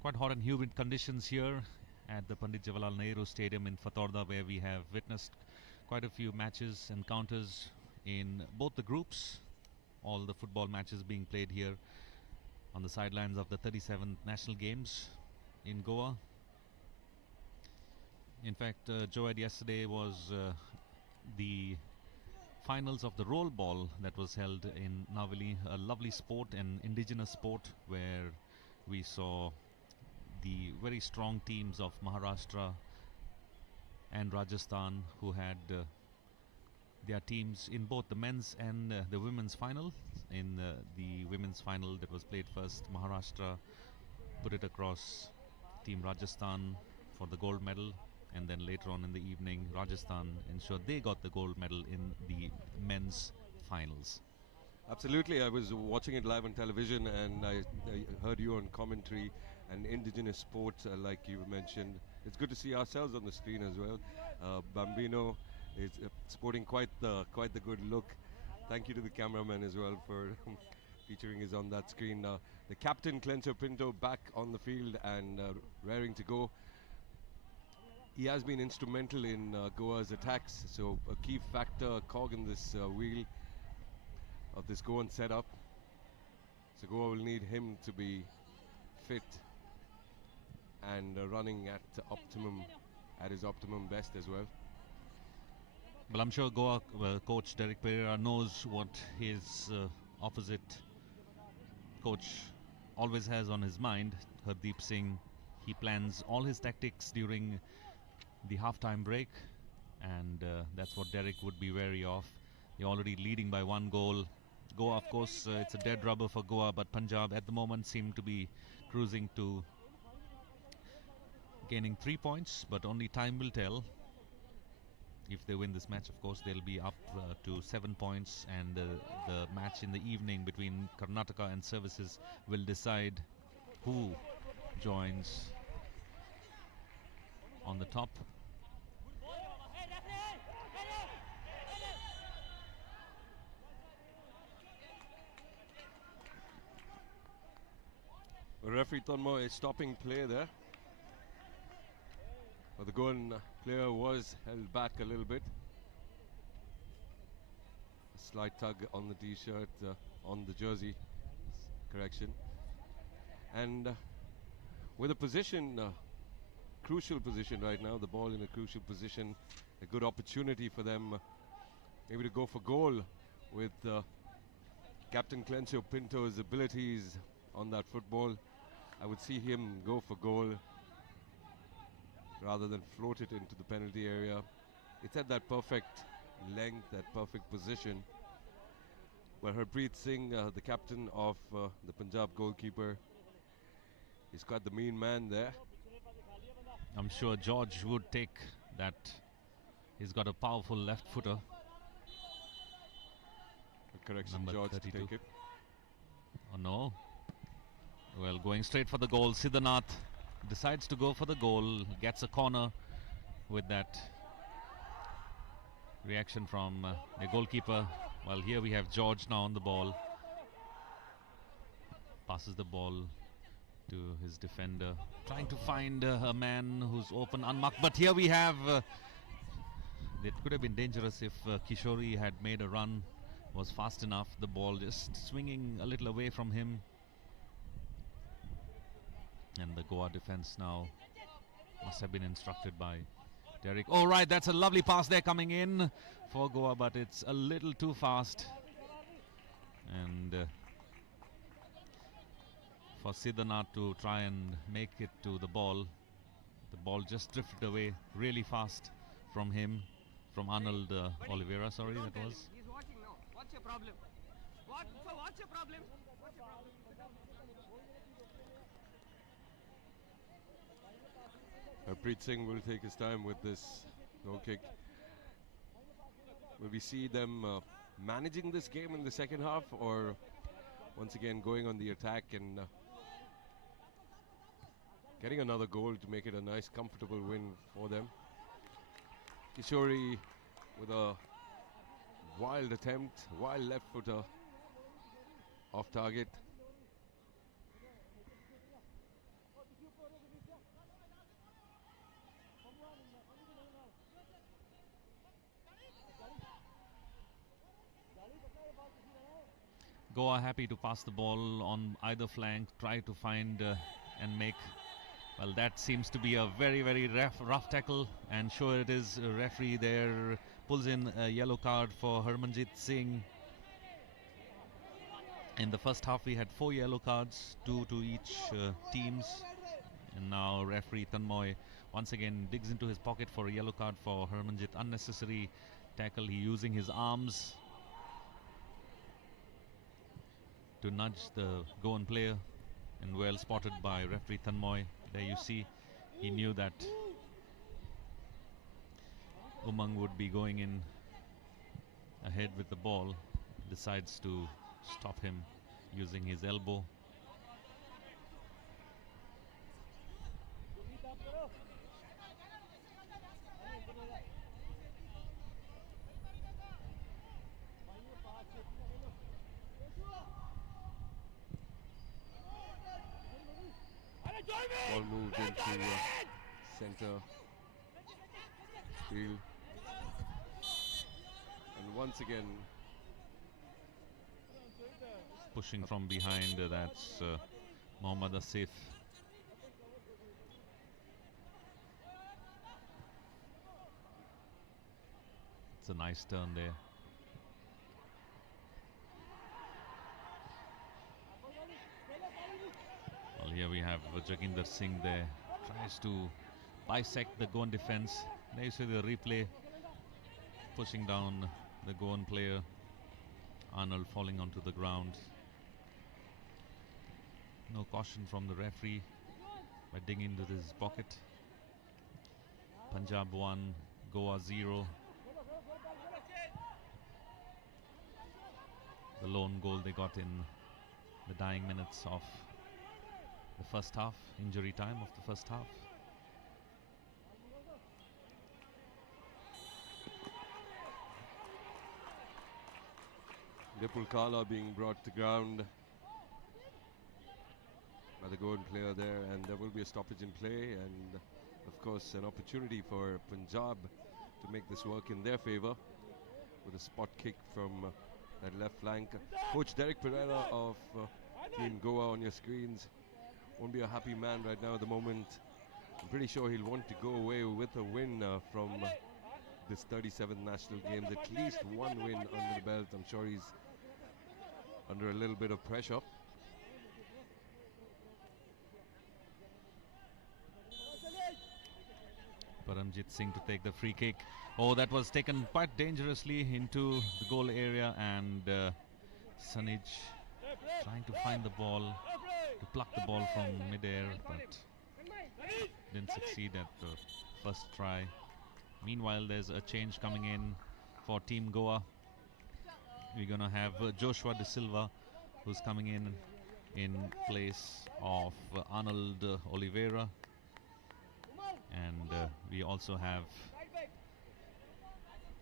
Quite hot and humid conditions here at the Pandit Jawaharlal Nehru Stadium in Fatorda, where we have witnessed quite a few matches, encounters in both the groups. All the football matches being played here on the sidelines of the 37th National Games in Goa. In fact, Joed, yesterday was the finals of the roll ball that was held in Navali, a lovely sport, an indigenous sport, where we saw the very strong teams of Maharashtra and Rajasthan, who had their teams in both the men's and the women's final. In the women's final that was played first, Maharashtra put it across Team Rajasthan for the gold medal, and then later on in the evening, Rajasthan ensured they got the gold medal in the men's finals. Absolutely, I was watching it live on television, and I heard you on commentary. And indigenous sport, like you mentioned, it's good to see ourselves on the screen as well. Bambino is sporting quite the good look. Thank you to the cameraman as well for featuring us on that screen. The captain Clintio Pinto back on the field and raring to go. He has been instrumental in Goa's attacks, so a key factor, a cog in this wheel of this Goan setup. So Goa will need him to be fit and running at his optimum best as well. Well, I'm sure Goa coach Derek Pereira knows what his opposite coach always has on his mind, Hardeep Singh. He plans all his tactics during the halftime break, and that's what Derek would be wary of. They're already leading by 1 goal. Goa, of course, it's a dead rubber for Goa, but Punjab at the moment seem to be cruising to gaining 3 points, but only time will tell. If they win this match, of course, they'll be up to 7 points, and the match in the evening between Karnataka and Services will decide who joins on the top. Referee Tonmo is stopping play there. But the Goan player was held back a little bit. A slight tug on the t-shirt, on the jersey, correction. And with a position, crucial position right now, the ball in a crucial position, a good opportunity for them maybe to go for goal with Captain Clintio Pinto's abilities on that football. I would see him go for goal rather than float it into the penalty area. It's at that perfect length, that perfect position. But Harpreet Singh, the captain of the Punjab goalkeeper, he's got the mean man there. I'm sure George would take that. He's got a powerful left footer. Correction, Number George 32. to take it. Oh no. Well, going straight for the goal. Siddhanath decides to go for the goal. Gets a corner with that reaction from the goalkeeper. Well, here we have George now on the ball. Passes the ball to his defender. Trying to find a man who's open, unmarked. But here we have... it could have been dangerous if Kishori had made a run. Was fast enough. The ball just swinging a little away from him. And the Goa defense now must have been instructed by Derek. Oh, right, that's a lovely pass there coming in for Goa, but it's a little too fast. And for Siddhanath to try and make it to the ball just drifted away really fast from him, from Arnold Oliveira, sorry, that was. He's watching now. What's your problem? What? So what's your problem? What's your problem? Harpreet Singh will take his time with this goal kick. Will we see them managing this game in the second half, or once again going on the attack and getting another goal to make it a nice, comfortable win for them? Kishori with a wild attempt, wild left footer off target. Goa happy to pass the ball on either flank, try to find and make. Well, that seems to be a very, very rough tackle, and sure it is. A referee there pulls in a yellow card for Harmanjit Singh. In the first half we had 4 yellow cards, 2 to each teams, and now referee Tanmoy once again digs into his pocket for a yellow card for Harmanjit. Unnecessary tackle, he using his arms to nudge the Goan player, and well spotted by referee Tanmoy. There you see, he knew that Umang would be going in ahead with the ball, decides to stop him using his elbow. Ball moved into center field, and once again Pushing from behind, that's Mohammad Asif. It's a nice turn there. Well, here we have Jaginder Singh there, tries to bisect the Goan defense. There you see the replay, pushing down the Goan player. Arnold falling onto the ground. No caution from the referee by digging into his pocket. Punjab 1, Goa 0. The lone goal they got in the dying minutes of the first half, injury time of the first half. Vipul Kala being brought to ground by the Goan player there, and there will be a stoppage in play, and of course an opportunity for Punjab to make this work in their favor with a spot kick from that left flank. Coach Derek Pereira of Team Goa on your screens won't be a happy man right now at the moment. I'm pretty sure he'll want to go away with a win from this 37th national games. At least one win under the belt. I'm sure he's under a little bit of pressure. Paramjit Singh to take the free kick. Oh, that was taken quite dangerously into the goal area, and Sanij trying to find the ball, to pluck the ball from mid-air, but didn't succeed at the first try. Meanwhile, there's a change coming in for Team Goa. We're going to have Joshua De Silva, who's coming in place of Arnold Oliveira. And we also have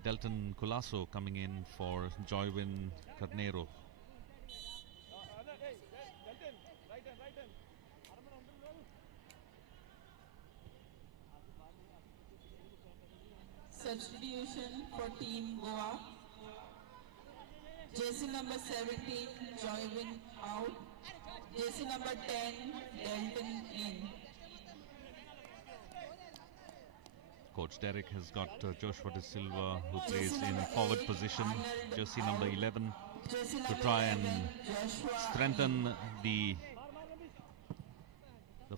Delton Colasso coming in for Joywin Carneiro. Substitution for Team Goa. Jersey number 17, Joywin out. Jersey number 10, Delton in. Coach Derek has got Joshua De Silva, who plays in forward position, jersey number 11, to try and strengthen the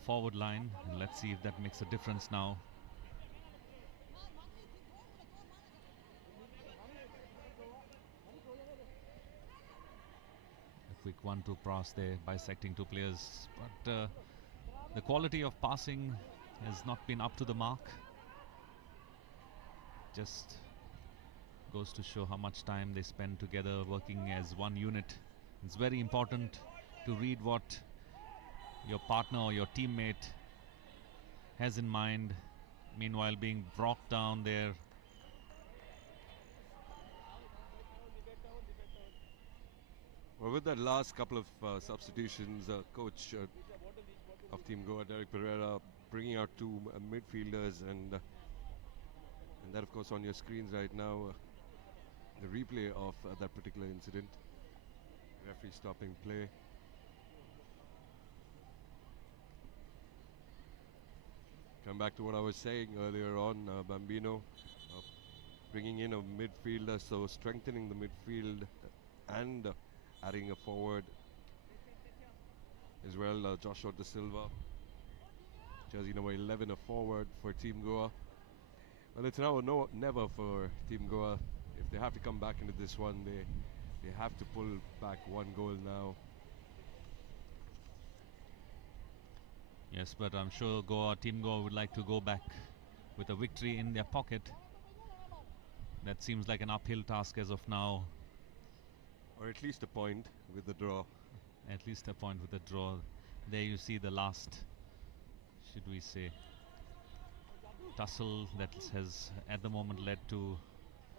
forward line. And let's see if that makes a difference now. A quick 1-2 pass there, bisecting two players, but the quality of passing has not been up to the mark. Just goes to show how much time they spend together working as one unit. It's very important to read what your partner or your teammate has in mind, meanwhile being brought down there. Well, with that last couple of substitutions, coach of Team Goa, Derek Pereira, bringing out two midfielders, and that, of course, on your screens right now, the replay of that particular incident. Referee stopping play. Come back to what I was saying earlier on, Bambino, bringing in a midfielder, so strengthening the midfield and adding a forward as well. Joshua De Silva, jersey number 11, a forward for Team Goa. Well, it's now or never for Team Goa. If they have to come back into this one, they have to pull back one goal now. Yes, but I'm sure Team Goa would like to go back with a victory in their pocket. That seems like an uphill task as of now. Or at least a point with the draw. At least a point with the draw. There you see the last, should we say, tussle that has at the moment led to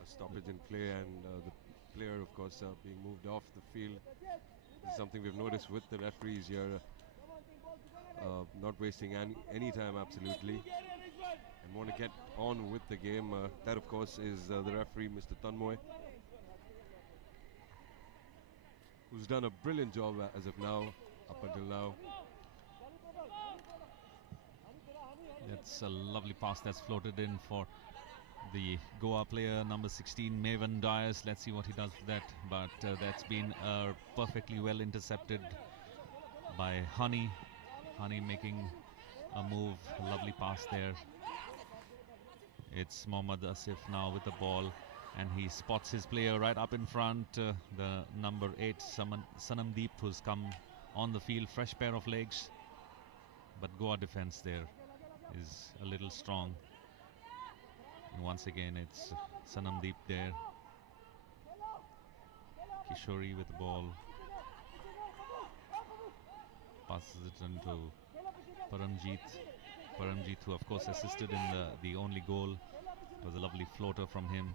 a stoppage in play, and the player, of course, being moved off the field. This is something we've noticed with the referees here, not wasting any time, absolutely, and want to get on with the game. That, of course, is the referee, Mr. Tanmoy, who's done a brilliant job as of now, up until now. It's a lovely pass that's floated in for the Goa player, number 16, Maven Dias. Let's see what he does with that. But that's been perfectly well intercepted by Honey. Honey making a move, a lovely pass there. It's Mohammad Asif now with the ball, and he spots his player right up in front, the number 8, Sanamdeep, who's come on the field, fresh pair of legs. But Goa defense there is a little strong. And once again, it's Sanamdeep there. Kishori with the ball. Passes it into Paramjit. Paramjit, who of course assisted in the only goal. It was a lovely floater from him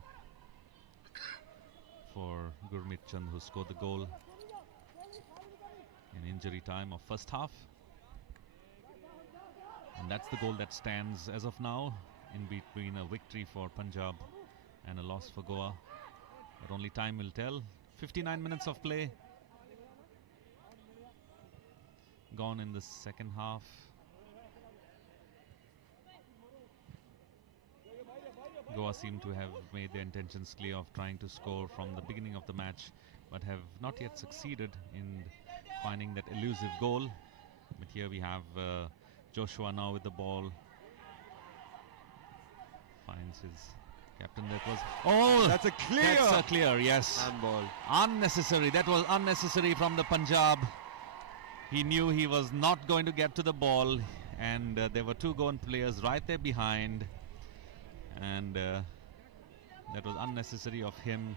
for Gurmeet Chand, who scored the goal in injury time of first half. And that's the goal that stands as of now, in between a victory for Punjab and a loss for Goa. But only time will tell. 59 minutes of play. gone in the second half. Goa seem to have made their intentions clear of trying to score from the beginning of the match, but have not yet succeeded in finding that elusive goal. But here we have Joshua now with the ball. Finds his captain. That was... Oh! That's a clear! That's a clear, yes. Handball. Unnecessary. That was unnecessary from the Punjab. He knew he was not going to get to the ball, and there were two Goan players right there behind, and that was unnecessary of him.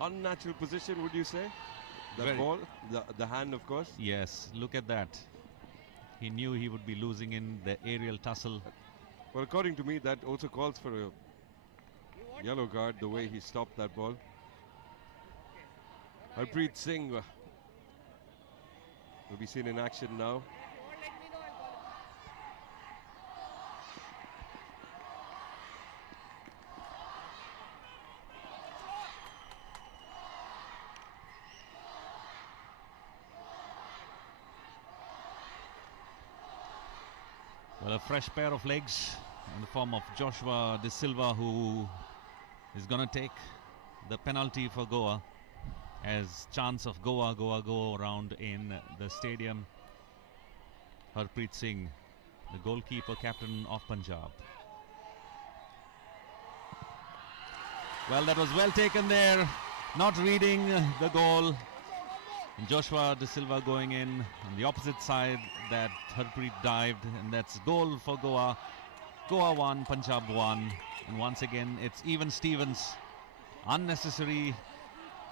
Unnatural position, would you say? That Very. ball, the hand, of course. Yes, look at that. He knew he would be losing in the aerial tussle. Well, according to me, that also calls for a yellow card, the way he stopped that ball. Harpreet Singh will be seen in action now. Well, a fresh pair of legs in the form of Joshua De Silva, who is going to take the penalty for Goa, as chants of Goa, Goa go around in the stadium. Harpreet Singh, the goalkeeper, captain of Punjab. Well, that was well taken there, not reading the goal. And Joshua De Silva going in on the opposite side, that Harpreet dived, and that's goal for Goa. Goa 1, Punjab 1, and once again it's even Stevens. Unnecessary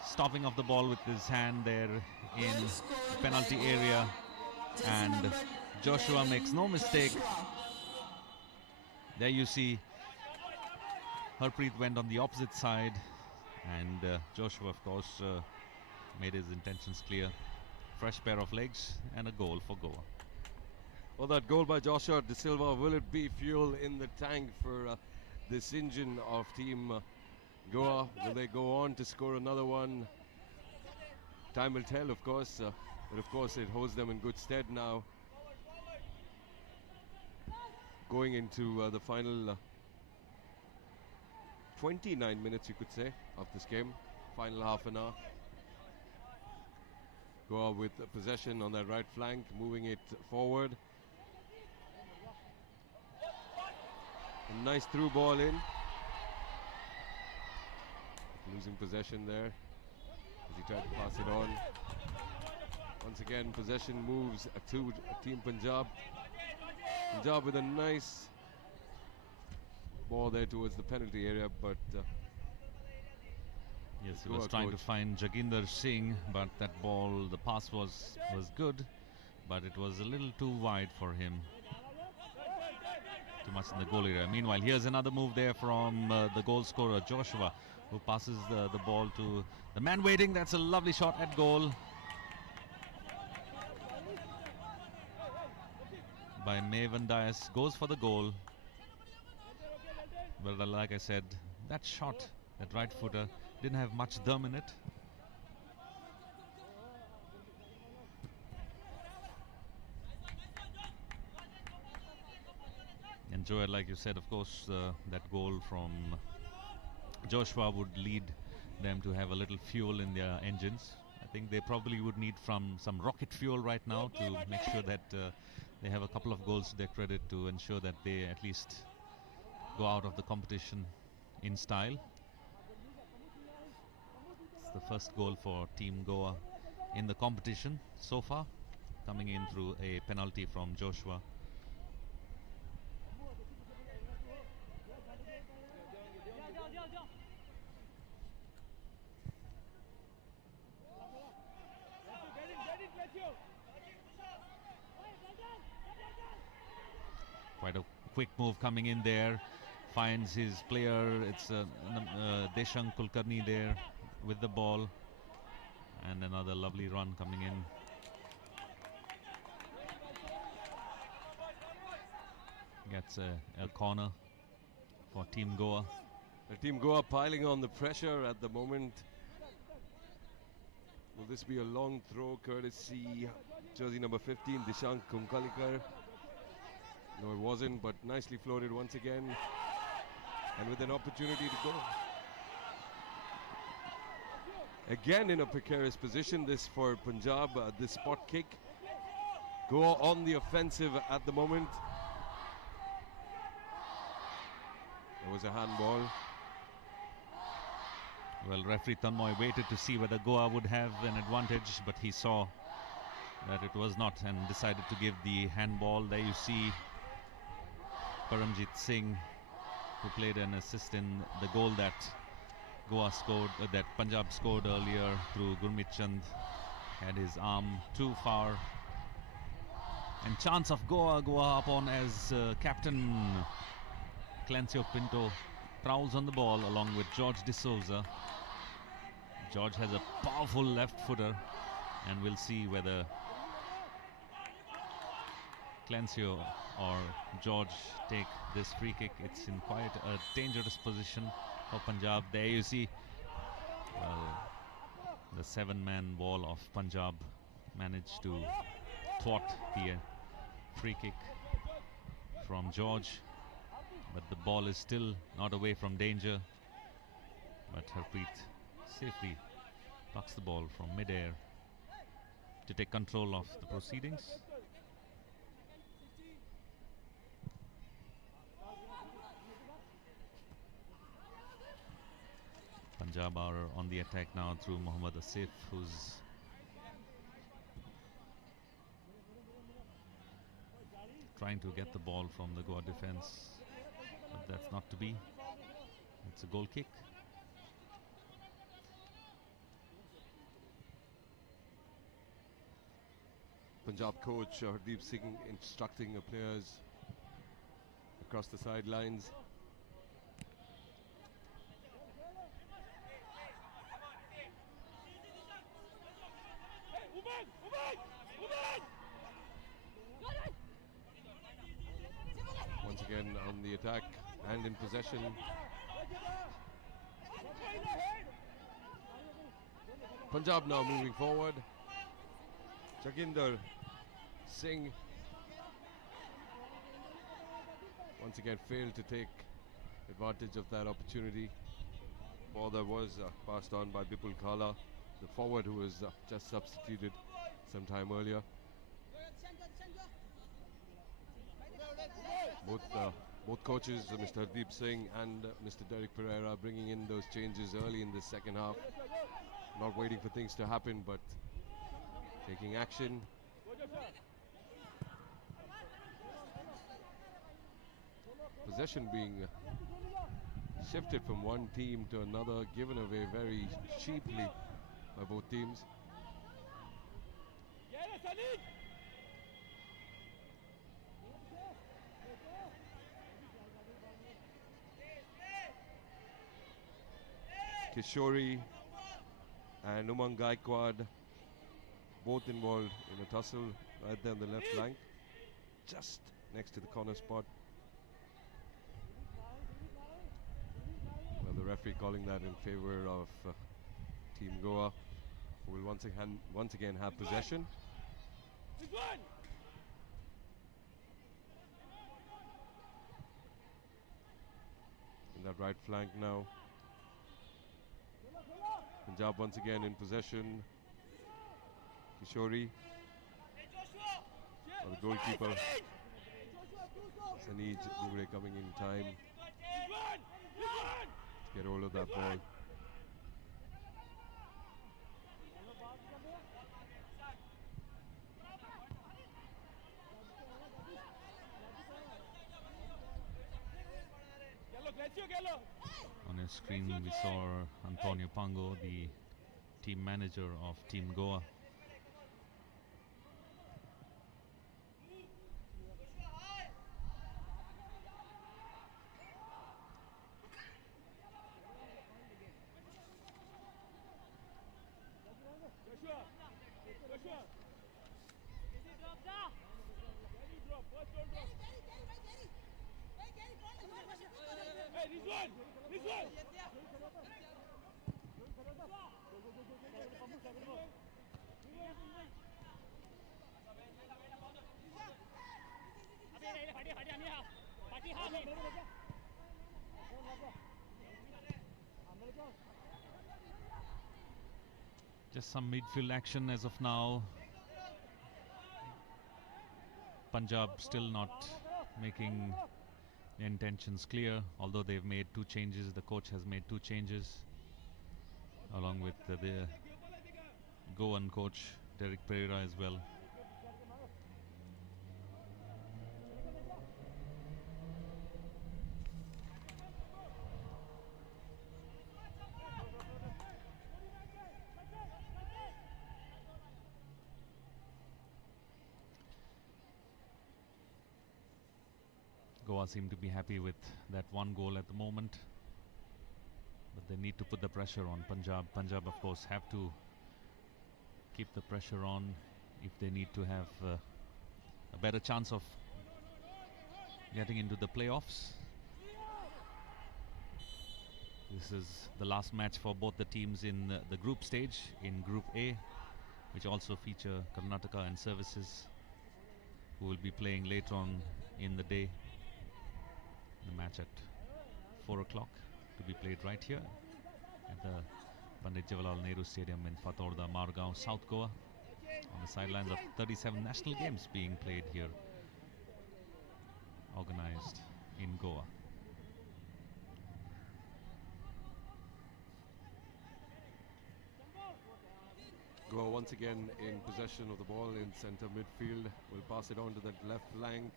stopping of the ball with his hand there in the penalty area, and Joshua makes no mistake. There you see Harpreet went on the opposite side, and Joshua, of course, made his intentions clear. Fresh pair of legs and a goal for Goa. Well, that goal by Joshua De Silva, will it be fuel in the tank for this engine of Team Goa? Will they go on to score another one? Time will tell, of course, but of course it holds them in good stead now, going into the final 29 minutes, you could say, of this game. Final half an hour. Goa with possession on that right flank, moving it forward. A nice through ball in. Losing possession there as he tried to pass it on. Once again, possession moves to Team Punjab. Punjab with a nice ball there towards the penalty area, but yes, he was trying to find Jaginder Singh, but that ball, the pass was good, but it was a little too wide for him. Too much in the goal area. Meanwhile, here's another move there from the goal scorer Joshua, who passes the ball to the man waiting. That's a lovely shot at goal by Maven Dias. Goes for the goal. But like I said, that shot, that right footer, didn't have much dum in it. And Joel, like you said, of course, that goal from Joshua would lead them to have a little fuel in their engines. I think they probably would need some rocket fuel right now to make sure that they have a couple of goals to their credit to ensure that they at least go out of the competition in style. It's the first goal for Team Goa in the competition so far, coming in through a penalty from Joshua. Quite a quick move coming in there. Finds his player. It's Deshang Kulkarni there with the ball. And another lovely run coming in. Gets a corner for Team Goa. Team Goa piling on the pressure at the moment. Will this be a long throw courtesy jersey number 15, Dishank Kunkalikar. No, it wasn't, but nicely floated once again. And with an opportunity to go. Again in a precarious position, this for Punjab, this spot kick. Goa on the offensive at the moment. There was a handball. Well, referee Tanmoy waited to see whether Goa would have an advantage, but he saw that it was not and decided to give the handball. There you see Paramjit Singh, who played an assist in the goal that Goa scored, that Punjab scored earlier through Gurmeet Chand, had his arm too far. And chance of Goa up on as captain Clintio Pinto prowls on the ball along with George D'Souza. George has a powerful left footer, and we'll see whether Clintio or George take this free kick. It's in quite a dangerous position for Punjab. There you see, well, the 7-man wall of Punjab managed to thwart the free kick from George, but the ball is still not away from danger. But Harpreet safely plucks the ball from mid-air to take control of the proceedings. Punjab are on the attack now through Mohammad Asif, who's trying to get the ball from the Goa defense, but that's not to be. It's a goal kick. Punjab coach Hardeep Singh instructing the players across the sidelines. Once again on the attack and in possession. Punjab now moving forward. Jaginder Singh once again failed to take advantage of that opportunity. Ball that was passed on by Bipul Kala, the forward who was just substituted some time earlier. Both coaches, Mr. Hardeep Singh and Mr. Derek Pereira, bringing in those changes early in the second half. Not waiting for things to happen, but taking action. Possession being shifted from one team to another, given away very cheaply by both teams. Kishori and Umang Gaikwad both involved in a tussle right there on the left flank, just next to the corner spot. Well, the referee calling that in favor of Team Goa, who will once again have possession. In that right flank now. Punjab once again in possession. Kishori, or the goalkeeper, Saneej Dugre coming in time to get hold of that ball. On your screen we saw Antonio Pango, the team manager of Team Goa. Just some midfield action as of now. Punjab still not making their intentions clear, although they've made 2 changes. The coach has made 2 changes along with the Goan coach Derek Pereira as well. Goa seem to be happy with that 1 goal at the moment, but they need to put the pressure on Punjab. Punjab, of course, have to keep the pressure on if they need to have a better chance of getting into the playoffs. This is the last match for both the teams in the group stage, in Group A, which also feature Karnataka and Services, who will be playing later on in the day. The match at 4 o'clock to be played right here at the Pandit Jawaharlal Nehru Stadium in Fatorda, Margao, South Goa, on the sidelines of 37 national games being played here, organized in Goa. Goa once again in possession of the ball in centre midfield. Will pass it on to that left flank.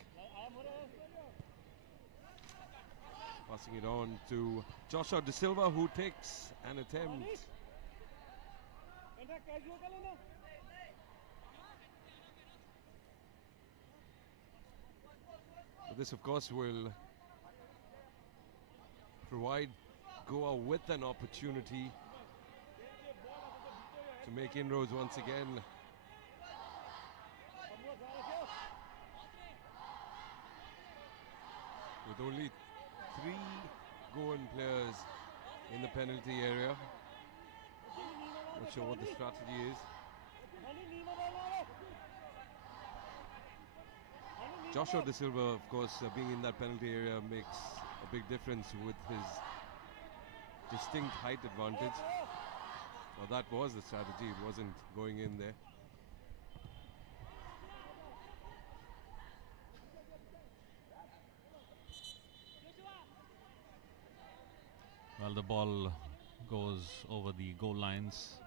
Passing it on to Joshua De Silva, who takes an attempt. This, of course, will provide Goa with an opportunity to make inroads once again. With only 3 Goan players in the penalty area. Not sure what the strategy is. Joshua De Silva, of course, being in that penalty area makes a big difference with his distinct height advantage. Well, that was the strategy. It wasn't going in there. Well, the ball goes over the goal lines.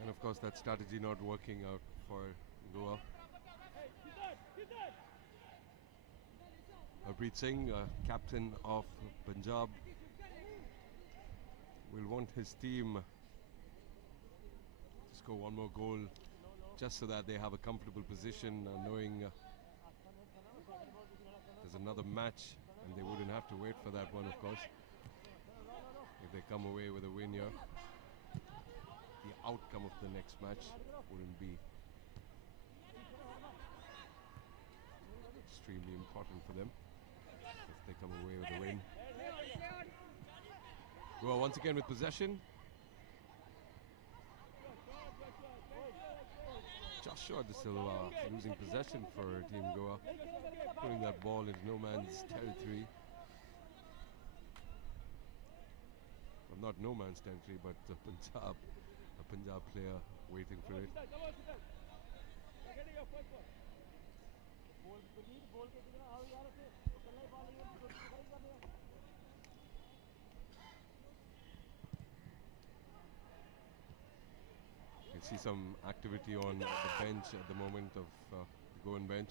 And of course, that strategy not working out for Goa. Harpreet Singh, captain of Punjab, will want his team to score 1 more goal just so that they have a comfortable position, knowing there's another match and they wouldn't have to wait for that one, of course. If they come away with a win here, the outcome of the next match wouldn't be extremely important for them if they come away with a win. Goa once again with possession. Joshua De Silva losing possession for Team Goa, putting that ball into no man's territory. Well, not no man's territory, but a Punjab player waiting for it. You can see some activity on the bench at the moment of the Goan bench.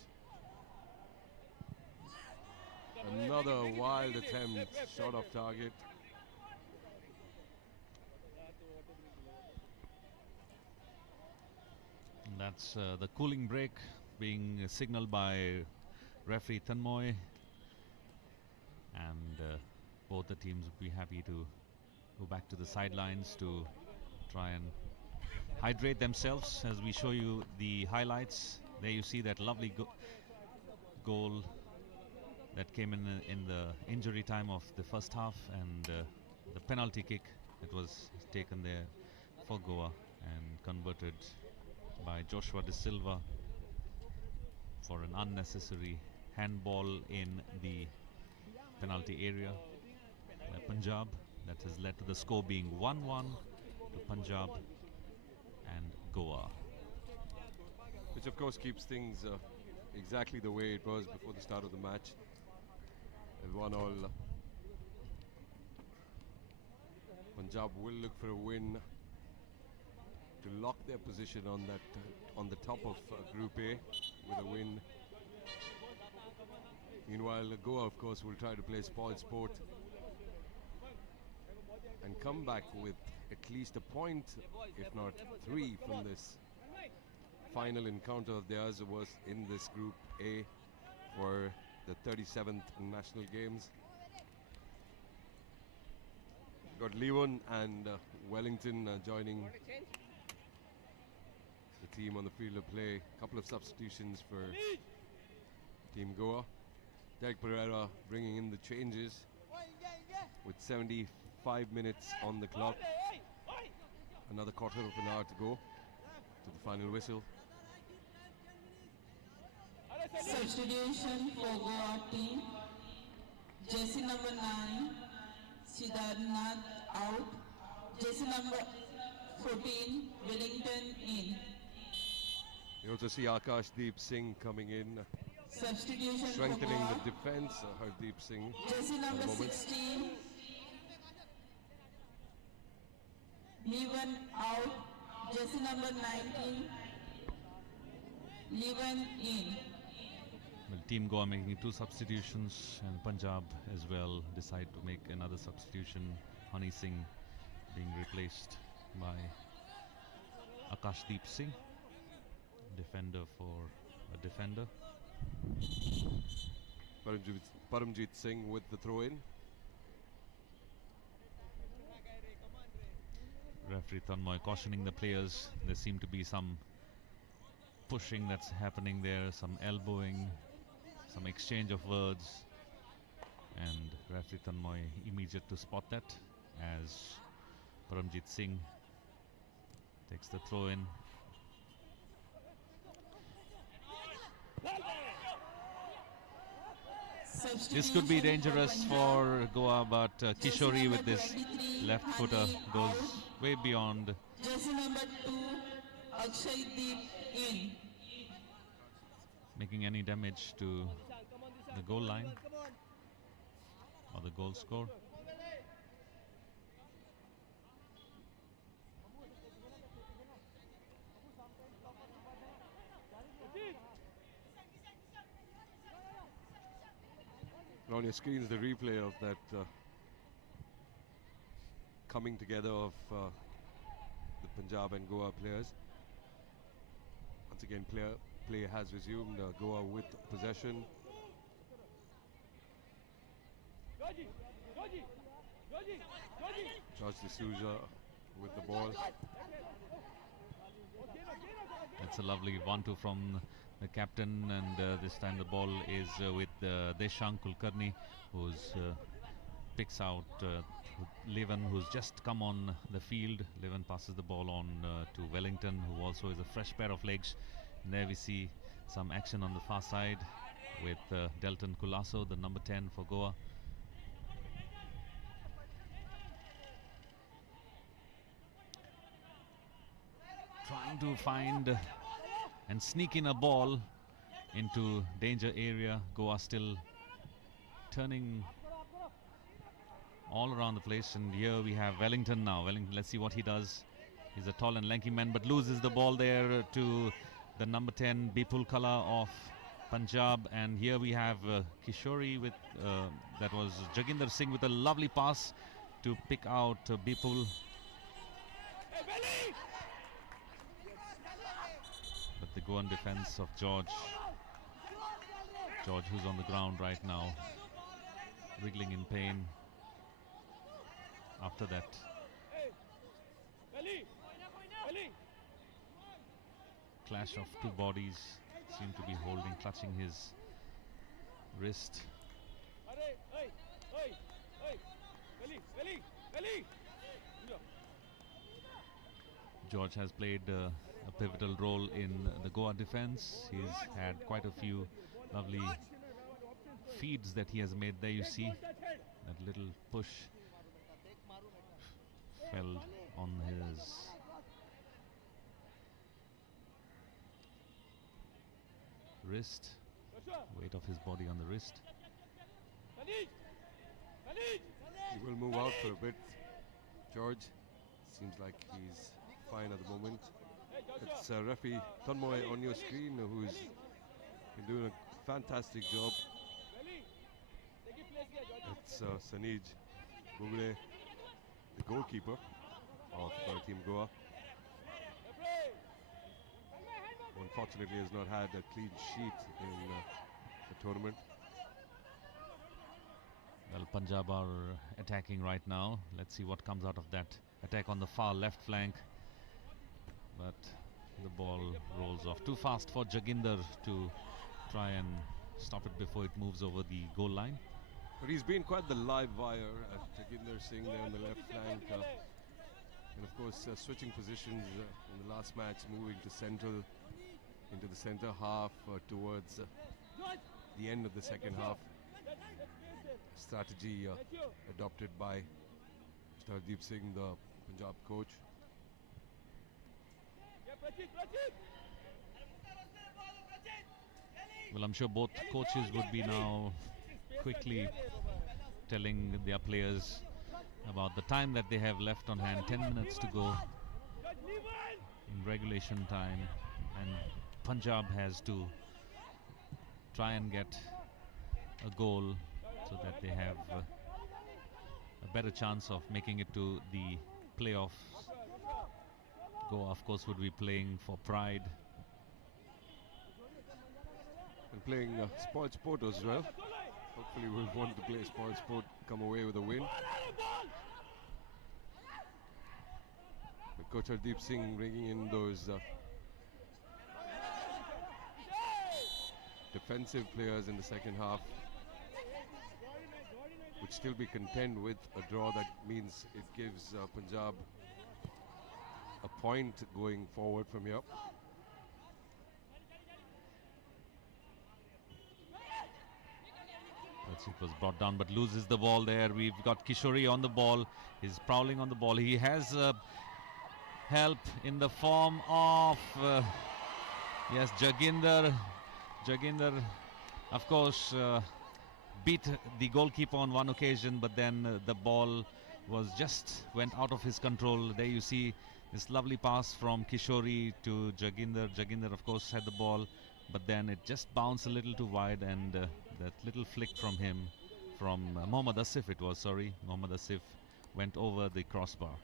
Another wild attempt, shot off target. That's the cooling break being signaled by referee Tanmoy, and both the teams would be happy to go back to the sidelines to try and hydrate themselves as we show you the highlights. There you see that lovely goal that came in the injury time of the first half, and the penalty kick that was taken there for Goa and converted by Joshua De Silva for an unnecessary handball in the penalty area by Punjab. That has led to the score being 1-1 to Punjab and Goa. Which of course keeps things exactly the way it was before the start of the match. At 1-1. Punjab will look for a win to lock their position on that on the top of Group A with a win. Meanwhile, Goa, of course, will try to play spoil sport and come back with at least a point, if not 3, from this final encounter of theirs was in this Group A for the 37th National Games. Got Levon and Wellington joining the team on the field of play. A couple of substitutions for Team Goa. Derek Pereira bringing in the changes with 75 minutes on the clock. Another quarter of an hour to go to the final whistle. Substitution for Goa team. Jersey number 9, Siddharnath out. Jersey number 14, Wellington in. You also see Akashdeep Singh coming in, Substitution strengthening for Goa. the defense. Hardeep Singh. Jersey number at the moment. 16, Levon out. Jersey number 19, Levon in. Well, Team Goa making 2 substitutions, and Punjab as well decide to make another substitution. Honey Singh being replaced by Akashdeep Singh, defender for a defender. Paramjit Singh with the throw-in. Referee Tanmoy cautioning the players. There seem to be some pushing that's happening there, some elbowing, some exchange of words, and referee Tanmoy immediate to spot that as Paramjit Singh takes the throw in. This could be dangerous for Goa, but Kishori with this left footer goes way beyond. Jersey number 2, Akshaydeep in. Making any damage to the goal line or the goal score. On your screens, the replay of that coming together of the Punjab and Goa players. Once again, play has resumed. Goa with possession. George D'Souza with the ball. That's a lovely 1-2 from the captain, and this time the ball is with Deshank Kulkarni, who's picks out Levon, who's just come on the field. Levon passes the ball on to Wellington, who also is a fresh pair of legs. And there we see some action on the far side with Delton Kulaso, the number 10 for Goa. Trying to find and sneak in a ball into danger area. Goa still turning all around the place, and here we have Wellington now. Wellington, let's see what he does. He's a tall and lanky man, but loses the ball there to the number 10 Bipul Kala of Punjab. And here we have Kishori with that was Jaginder Singh with a lovely pass to pick out Bipul. But the Goan defense of George, who's on the ground right now, wriggling in pain after that. Clash of 2 bodies, seem to be clutching his wrist. George has played a pivotal role in the Goa defense. He's had quite a few lovely feeds that he has made. There you see that little push fell on his wrist, weight of his body on the wrist. He will move out for a bit. George seems like he's fine at the moment. It's referee Tanmoy on your screen, who's been doing a fantastic job. It's Sanij Bugre, the goalkeeper of Team Goa. Unfortunately has not had a clean sheet in the tournament. Well, Punjab are attacking right now. Let's see what comes out of that attack on the far left flank. But the ball rolls off too fast for Jaginder to try and stop it before it moves over the goal line. But he's been quite the live wire, Jaginder Singh there on the left flank. And of course, switching positions in the last match, moving to central, into the center half towards the end of the second half. Strategy adopted by Mr. Hardeep Singh, the Punjab coach. Well, I'm sure both coaches would be now quickly telling their players about the time that they have left on hand. 10 minutes to go in regulation time, and Punjab has to try and get a goal so that they have a better chance of making it to the playoffs. Goa, of course, would be playing for pride. And playing spoiled sport as well. Hopefully we'll want to play spoiled sport, come away with a win. But Coach Hardeep Singh bringing in those defensive players in the second half. Would still be content with a draw. That means it gives Punjab a point going forward from here. It was brought down but loses the ball there. We've got Kishori on the ball. He's prowling on the ball. He has help in the form of yes, Jaginder. Jaginder, of course, beat the goalkeeper on one occasion, but then the ball was just went out of his control. There you see this lovely pass from Kishori to Jaginder. Jaginder, of course, had the ball, but then it just bounced a little too wide, and that little flick from him, from Mohammad Asif it was, sorry, Mohammad Asif went over the crossbar.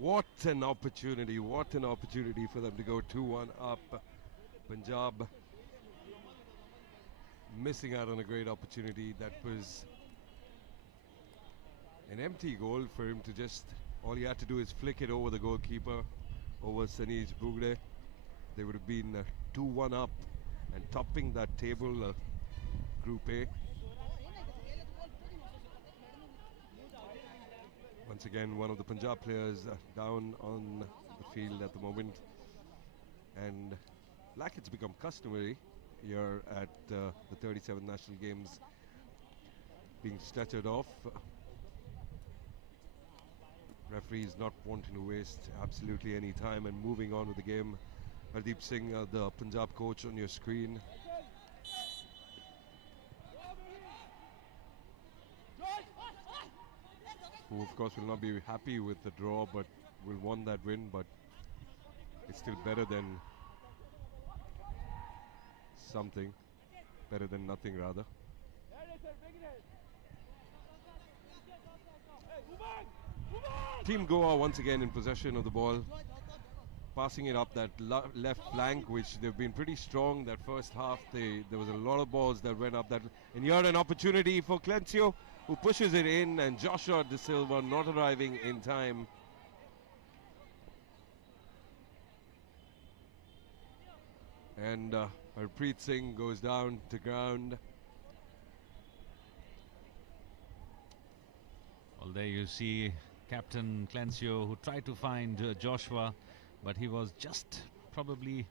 What an opportunity for them to go 2-1 up. Punjab missing out on a great opportunity. That was an empty goal for him to just, all he had to do is flick it over the goalkeeper, over Sanij Bugre. They would have been 2-1 up and topping that table, Group A. Once again, one of the Punjab players down on the field at the moment, and like it's become customary here at the 37th National Games, being stretchered off. Referees not wanting to waste absolutely any time and moving on with the game. Hardeep Singh, the Punjab coach, on your screen. Who of course will not be happy with the draw, but will want that win, but it's still better than something, better than nothing rather. Team Goa once again in possession of the ball, passing it up that left flank, which they've been pretty strong that first half. There was a lot of balls that went up that, and here an opportunity for Clintio, who pushes it in, and Joshua De Silva not arriving in time. And Harpreet Singh goes down to ground. Well, there you see Captain Clintio, who tried to find Joshua, but he was just probably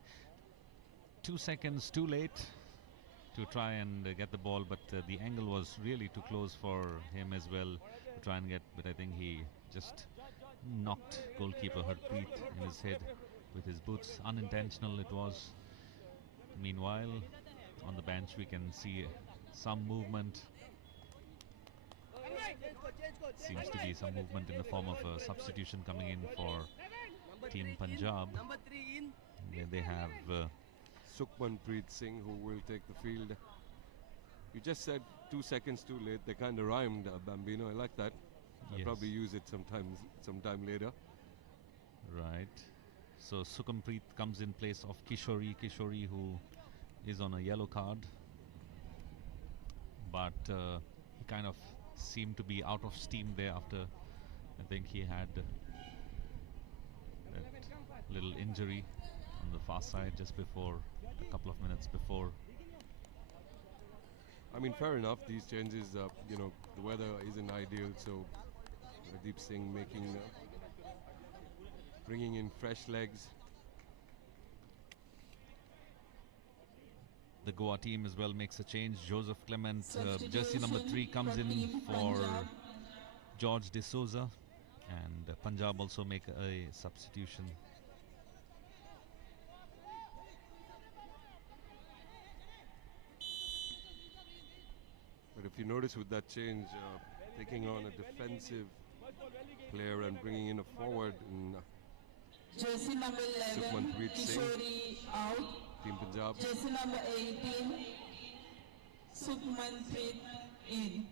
2 seconds too late. to try and get the ball, but the angle was really too close for him as well to try and get. But I think he just knocked goalkeeper Harpreet in his head with his boots. Unintentional it was. Meanwhile, on the bench we can see some movement. Seems to be some movement in the form of a substitution coming in for Team Punjab. Where they have Sukhmanpreet Singh, who will take the field. You just said 2 seconds too late. They kind of rhymed, Bambino. I like that. I'll Yes. probably use it sometime later. Right. So Sukhmanpreet comes in place of Kishori. Kishori, who is on a yellow card. But he kind of seemed to be out of steam there after I think he had that little injury on the far side just before, a couple of minutes before. I mean, fair enough. These changes, you know, the weather isn't ideal, so Deep Singh bringing in fresh legs. The Goa team as well makes a change. Joseph Clement, jersey number 3, comes in for George D'Souza, and Punjab also make a substitution. But if you notice with that change, taking on a defensive player and bringing in a forward in Jersey number 11, Sukhmanpreet Singh, Kishori out. Team Punjab. Jersey number 18, Sukhmanpreet in.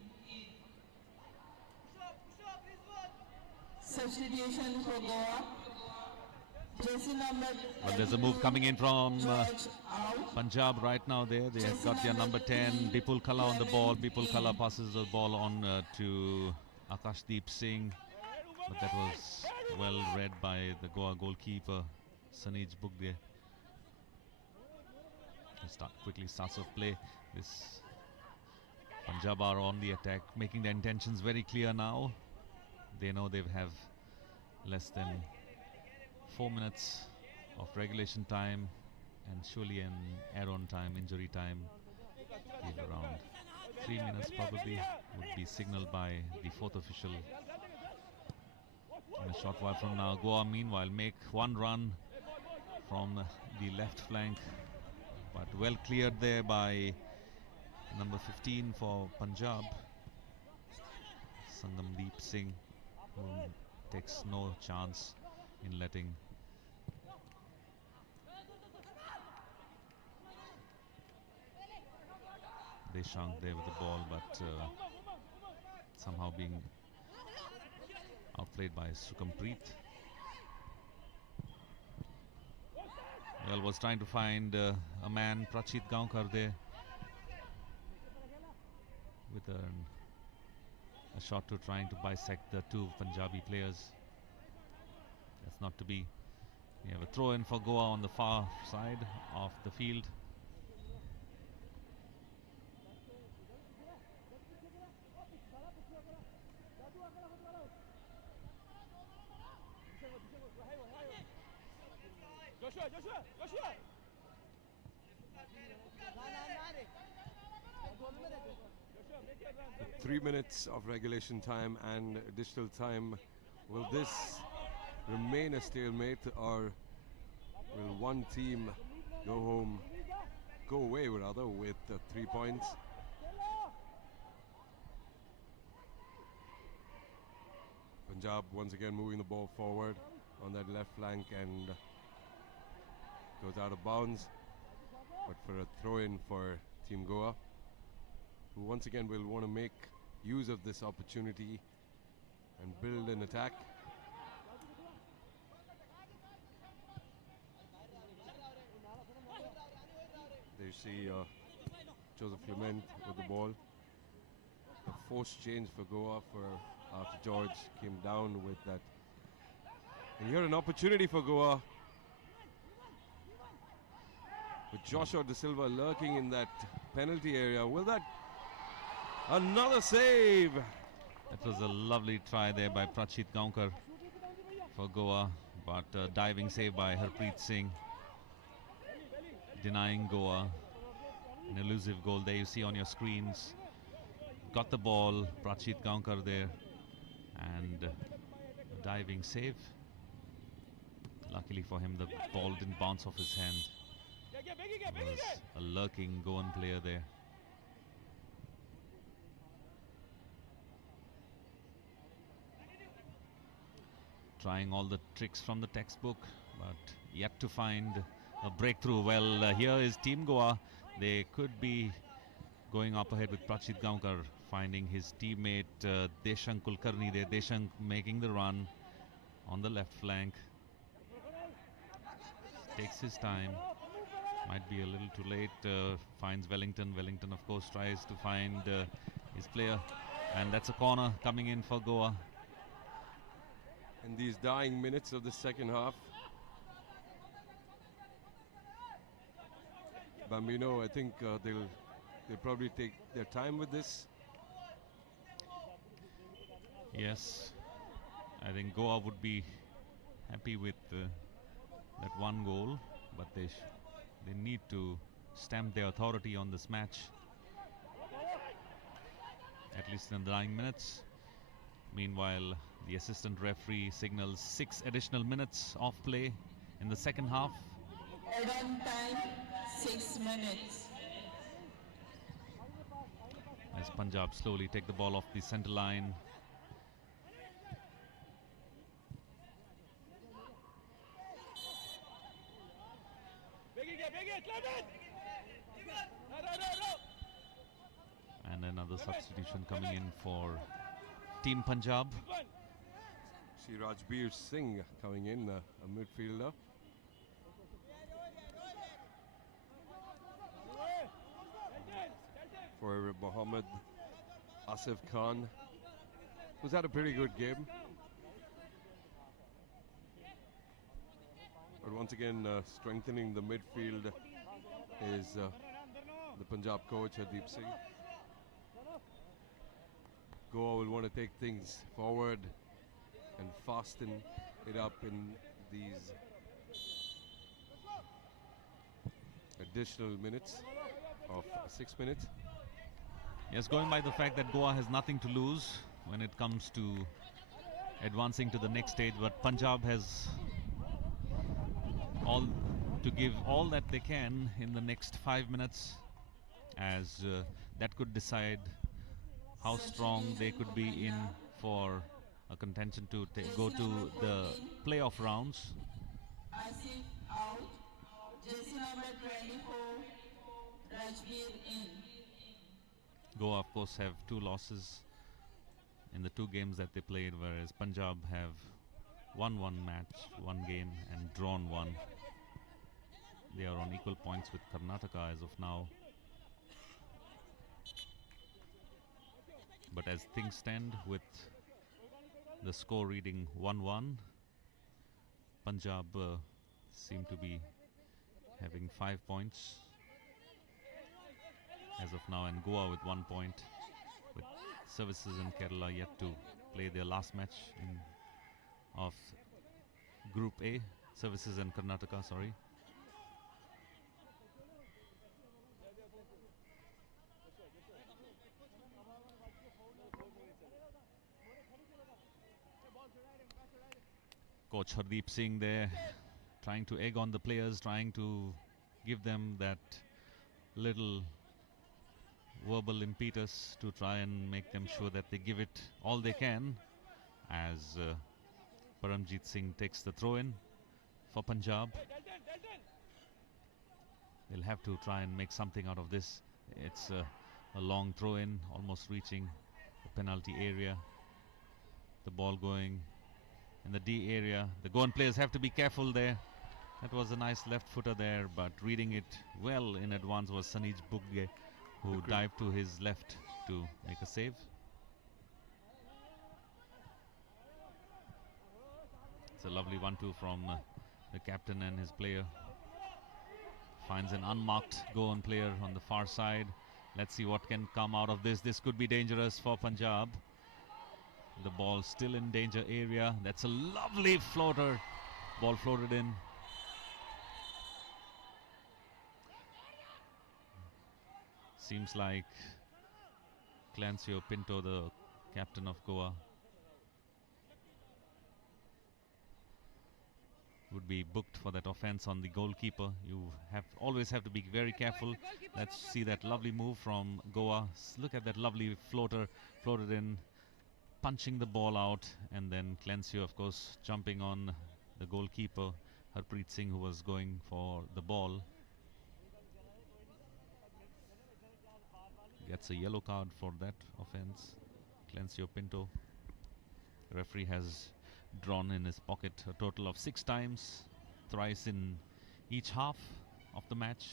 Substitution for Goa. Jersey number But there's a move coming in from George out. Punjab right now there. They have got their number 10, Bipul Kala on the ball. Bipul Kala passes the ball on to Akashdeep Singh. But that was well read by the Goa goalkeeper, Sanij Bugde. Quickly starts off play. This Punjab are on the attack, making their intentions very clear now. They know they have less than 4 minutes of regulation time, and surely an add-on time, injury time, around 3 minutes probably would be signaled by the fourth official. In a short while from now, Goa meanwhile make one run from the left flank, but well cleared there by number 15 for Punjab, Sangamdeep Singh, who takes no chance in letting Deshang there with the ball, but somehow being outplayed by Sukhmanpreet. Well, was trying to find a man, Prachit Gaonkar there, with a shot to trying to bisect the two Punjabi players. That's not to be. We have a throw in for Goa on the far side of the field. Joshua! 3 minutes of regulation time and additional time. Will this remain a stalemate, or will one team go away rather with 3 points? Punjab once again moving the ball forward on that left flank and goes out of bounds, but for a throw-in for Team Goa, who once again will want to make use of this opportunity and build an attack. There you see Joseph Clement with the ball. A forced change for Goa after George came down with that. And here an opportunity for Goa, with Joshua De Silva lurking in that penalty area. Will that... Another save! That was a lovely try there by Prachit Gaonkar for Goa, but diving save by Harpreet Singh, denying Goa An elusive goal there you see on your screens. Got the ball, Prachit Gaonkar there, and a diving save. Luckily for him, the ball didn't bounce off his hand. There was a lurking Goan player there. Trying all the tricks from the textbook, but yet to find a breakthrough. Well, here is Team Goa. They could be going up ahead with Prachit Gaonkar, finding his teammate Deshank Kulkarni there. Deshank making the run on the left flank. Takes his time. Might be a little too late. Finds Wellington. Wellington, of course, tries to find his player. And that's a corner coming in for Goa. In these dying minutes of the second half, Bambino, I think they'll probably take their time with this. Yes, I think Goa would be happy with that one goal, but they need to stamp their authority on this match, at least in the dying minutes. Meanwhile, the assistant referee signals 6 additional minutes of play in the second half. Add-on time 6 minutes. As Punjab slowly take the ball off the centre line. And another substitution coming in for Team Punjab. See Rajbir Singh coming in, a midfielder. For Mohammad Asif Khan, who's had a pretty good game. But once again, strengthening the midfield is the Punjab coach, Hardeep Singh. Goa will want to take things forward and fasten it up in these additional minutes of 6 minutes. Yes, going by the fact that Goa has nothing to lose when it comes to advancing to the next stage, but Punjab has all to give all that they can in the next 5 minutes, as that could decide how strong they could be in for a contention to go to the playoff rounds. Asif out. Jersey number 24, Rajbir in. Goa, of course, have 2 losses in the 2 games that they played, whereas Punjab have won 1 match, 1 game, and drawn 1. They are on equal points with Karnataka as of now. But as things stand, with the score reading 1-1, Punjab seem to be having 5 points as of now, and Goa with 1 point, with Services and Kerala yet to play their last match of Group A. Services and Karnataka, sorry. Coach Hardeep Singh there, trying to egg on the players, trying to give them that little verbal impetus to try and make them sure that they give it all they can, as Paramjit Singh takes the throw-in for Punjab. They'll have to try and make something out of this. It's a long throw-in, almost reaching the penalty area. The ball going in the D area. The Goan players have to be careful there. That was a nice left footer there, but reading it well in advance was Sanij Bugge, who dived to his left to make a save. It's a lovely 1-2 from the captain and his player. Finds an unmarked Goan player on the far side. Let's see what can come out of this. This could be dangerous for Punjab. The ball still in danger area. That's a lovely floater. Ball floated in. Seems like Clintio Pinto, the captain of Goa, would be booked for that offense on the goalkeeper. You always have to be very careful. Let's see that lovely move from Goa. Look at that lovely floated in, punching the ball out, and then Clintio, of course, jumping on the goalkeeper, Harpreet Singh, who was going for the ball. Gets a yellow card for that offense. Clintio Pinto. The referee has drawn in his pocket a total of 6 times, thrice in each half of the match.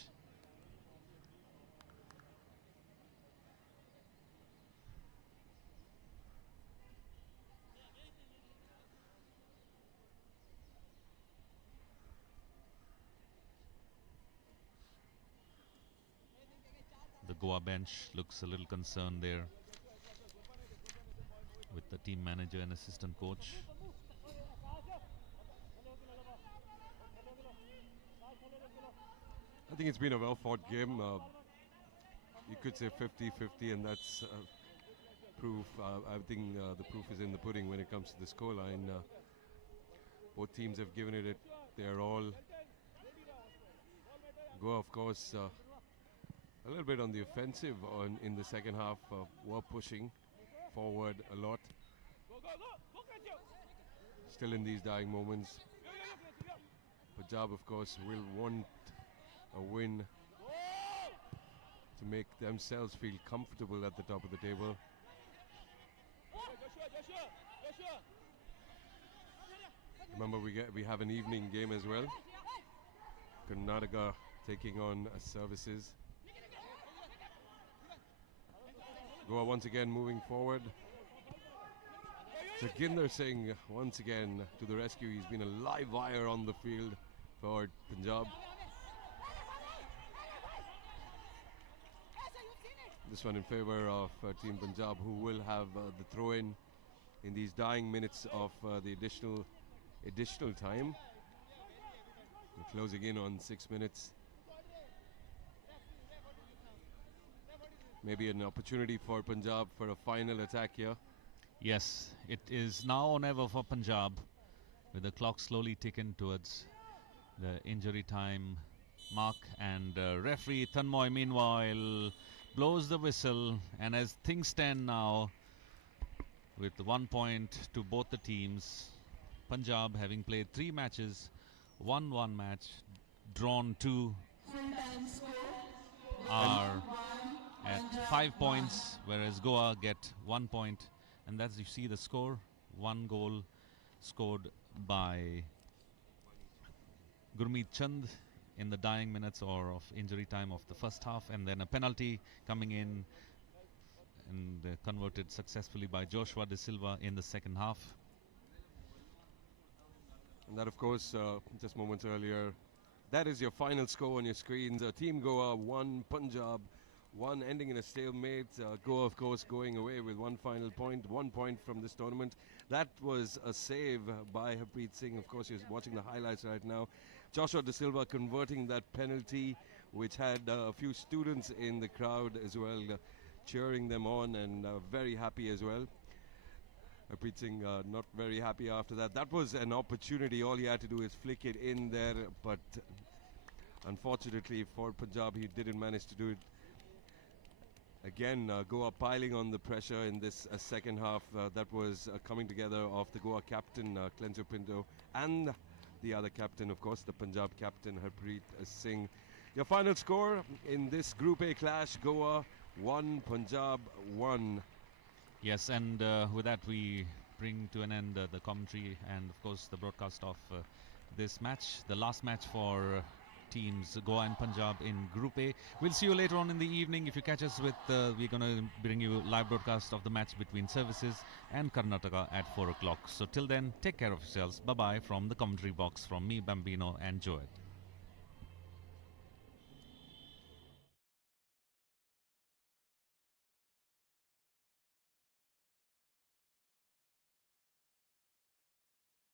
The Goa bench looks a little concerned there with the team manager and assistant coach. I think it's been a well-fought game. You could say 50-50, and that's proof. I think the proof is in the pudding when it comes to the scoreline. Both teams have given it their all. Goa, of course, a little bit on the offensive in the second half. Were pushing forward a lot. Still in these dying moments. Punjab, of course, will want a win to make themselves feel comfortable at the top of the table. Remember, we have an evening game as well. Karnataka taking on Services. Goa once again moving forward. Jaginder Singh once again to the rescue. He's been a live wire on the field for Punjab. This one in favor of Team Punjab, who will have the throw-in in these dying minutes of the additional time. We're closing in on 6 minutes. Maybe an opportunity for Punjab for a final attack here. Yes, it is now or never for Punjab, with the clock slowly ticking towards the injury time mark, and referee Tanmoy meanwhile blows the whistle, and as things stand now, with 1 point to both the teams, Punjab having played 3 matches, won 1 match, drawn 2, are at 5 points, whereas Goa get 1 point. And as you see the score, 1 goal scored by Gurmeet Chand in the dying minutes or of injury time of the first half, and then a penalty coming in and converted successfully by Joshua De Silva in the second half. And that, of course, just moments earlier, that is your final score on your screens. Team Goa 1, Punjab 1, ending in a stalemate. Goa, of course, going away with 1 final point, 1 point from this tournament. That was a save by Harpreet Singh. Of course, you're watching the highlights right now. Joshua De Silva converting that penalty, which had a few students in the crowd as well, cheering them on, and very happy as well. Harpreet Singh not very happy after that. That was an opportunity. All he had to do is flick it in there, but unfortunately for Punjab, he didn't manage to do it. Again, Goa piling on the pressure in this second half. That was coming together of the Goa captain, Clintio Pinto, and the other captain, of course, the Punjab captain, Harpreet Singh. Your final score in this Group A clash, Goa 1, Punjab 1. Yes, and with that we bring to an end the commentary and, of course, the broadcast of this match, the last match for teams Goa and Punjab in Group A. We'll see you later on in the evening. If you catch us with, we're going to bring you live broadcast of the match between Services and Karnataka at 4 o'clock. So till then, take care of yourselves. Bye-bye from the commentary box from me, Bambino, and Joed.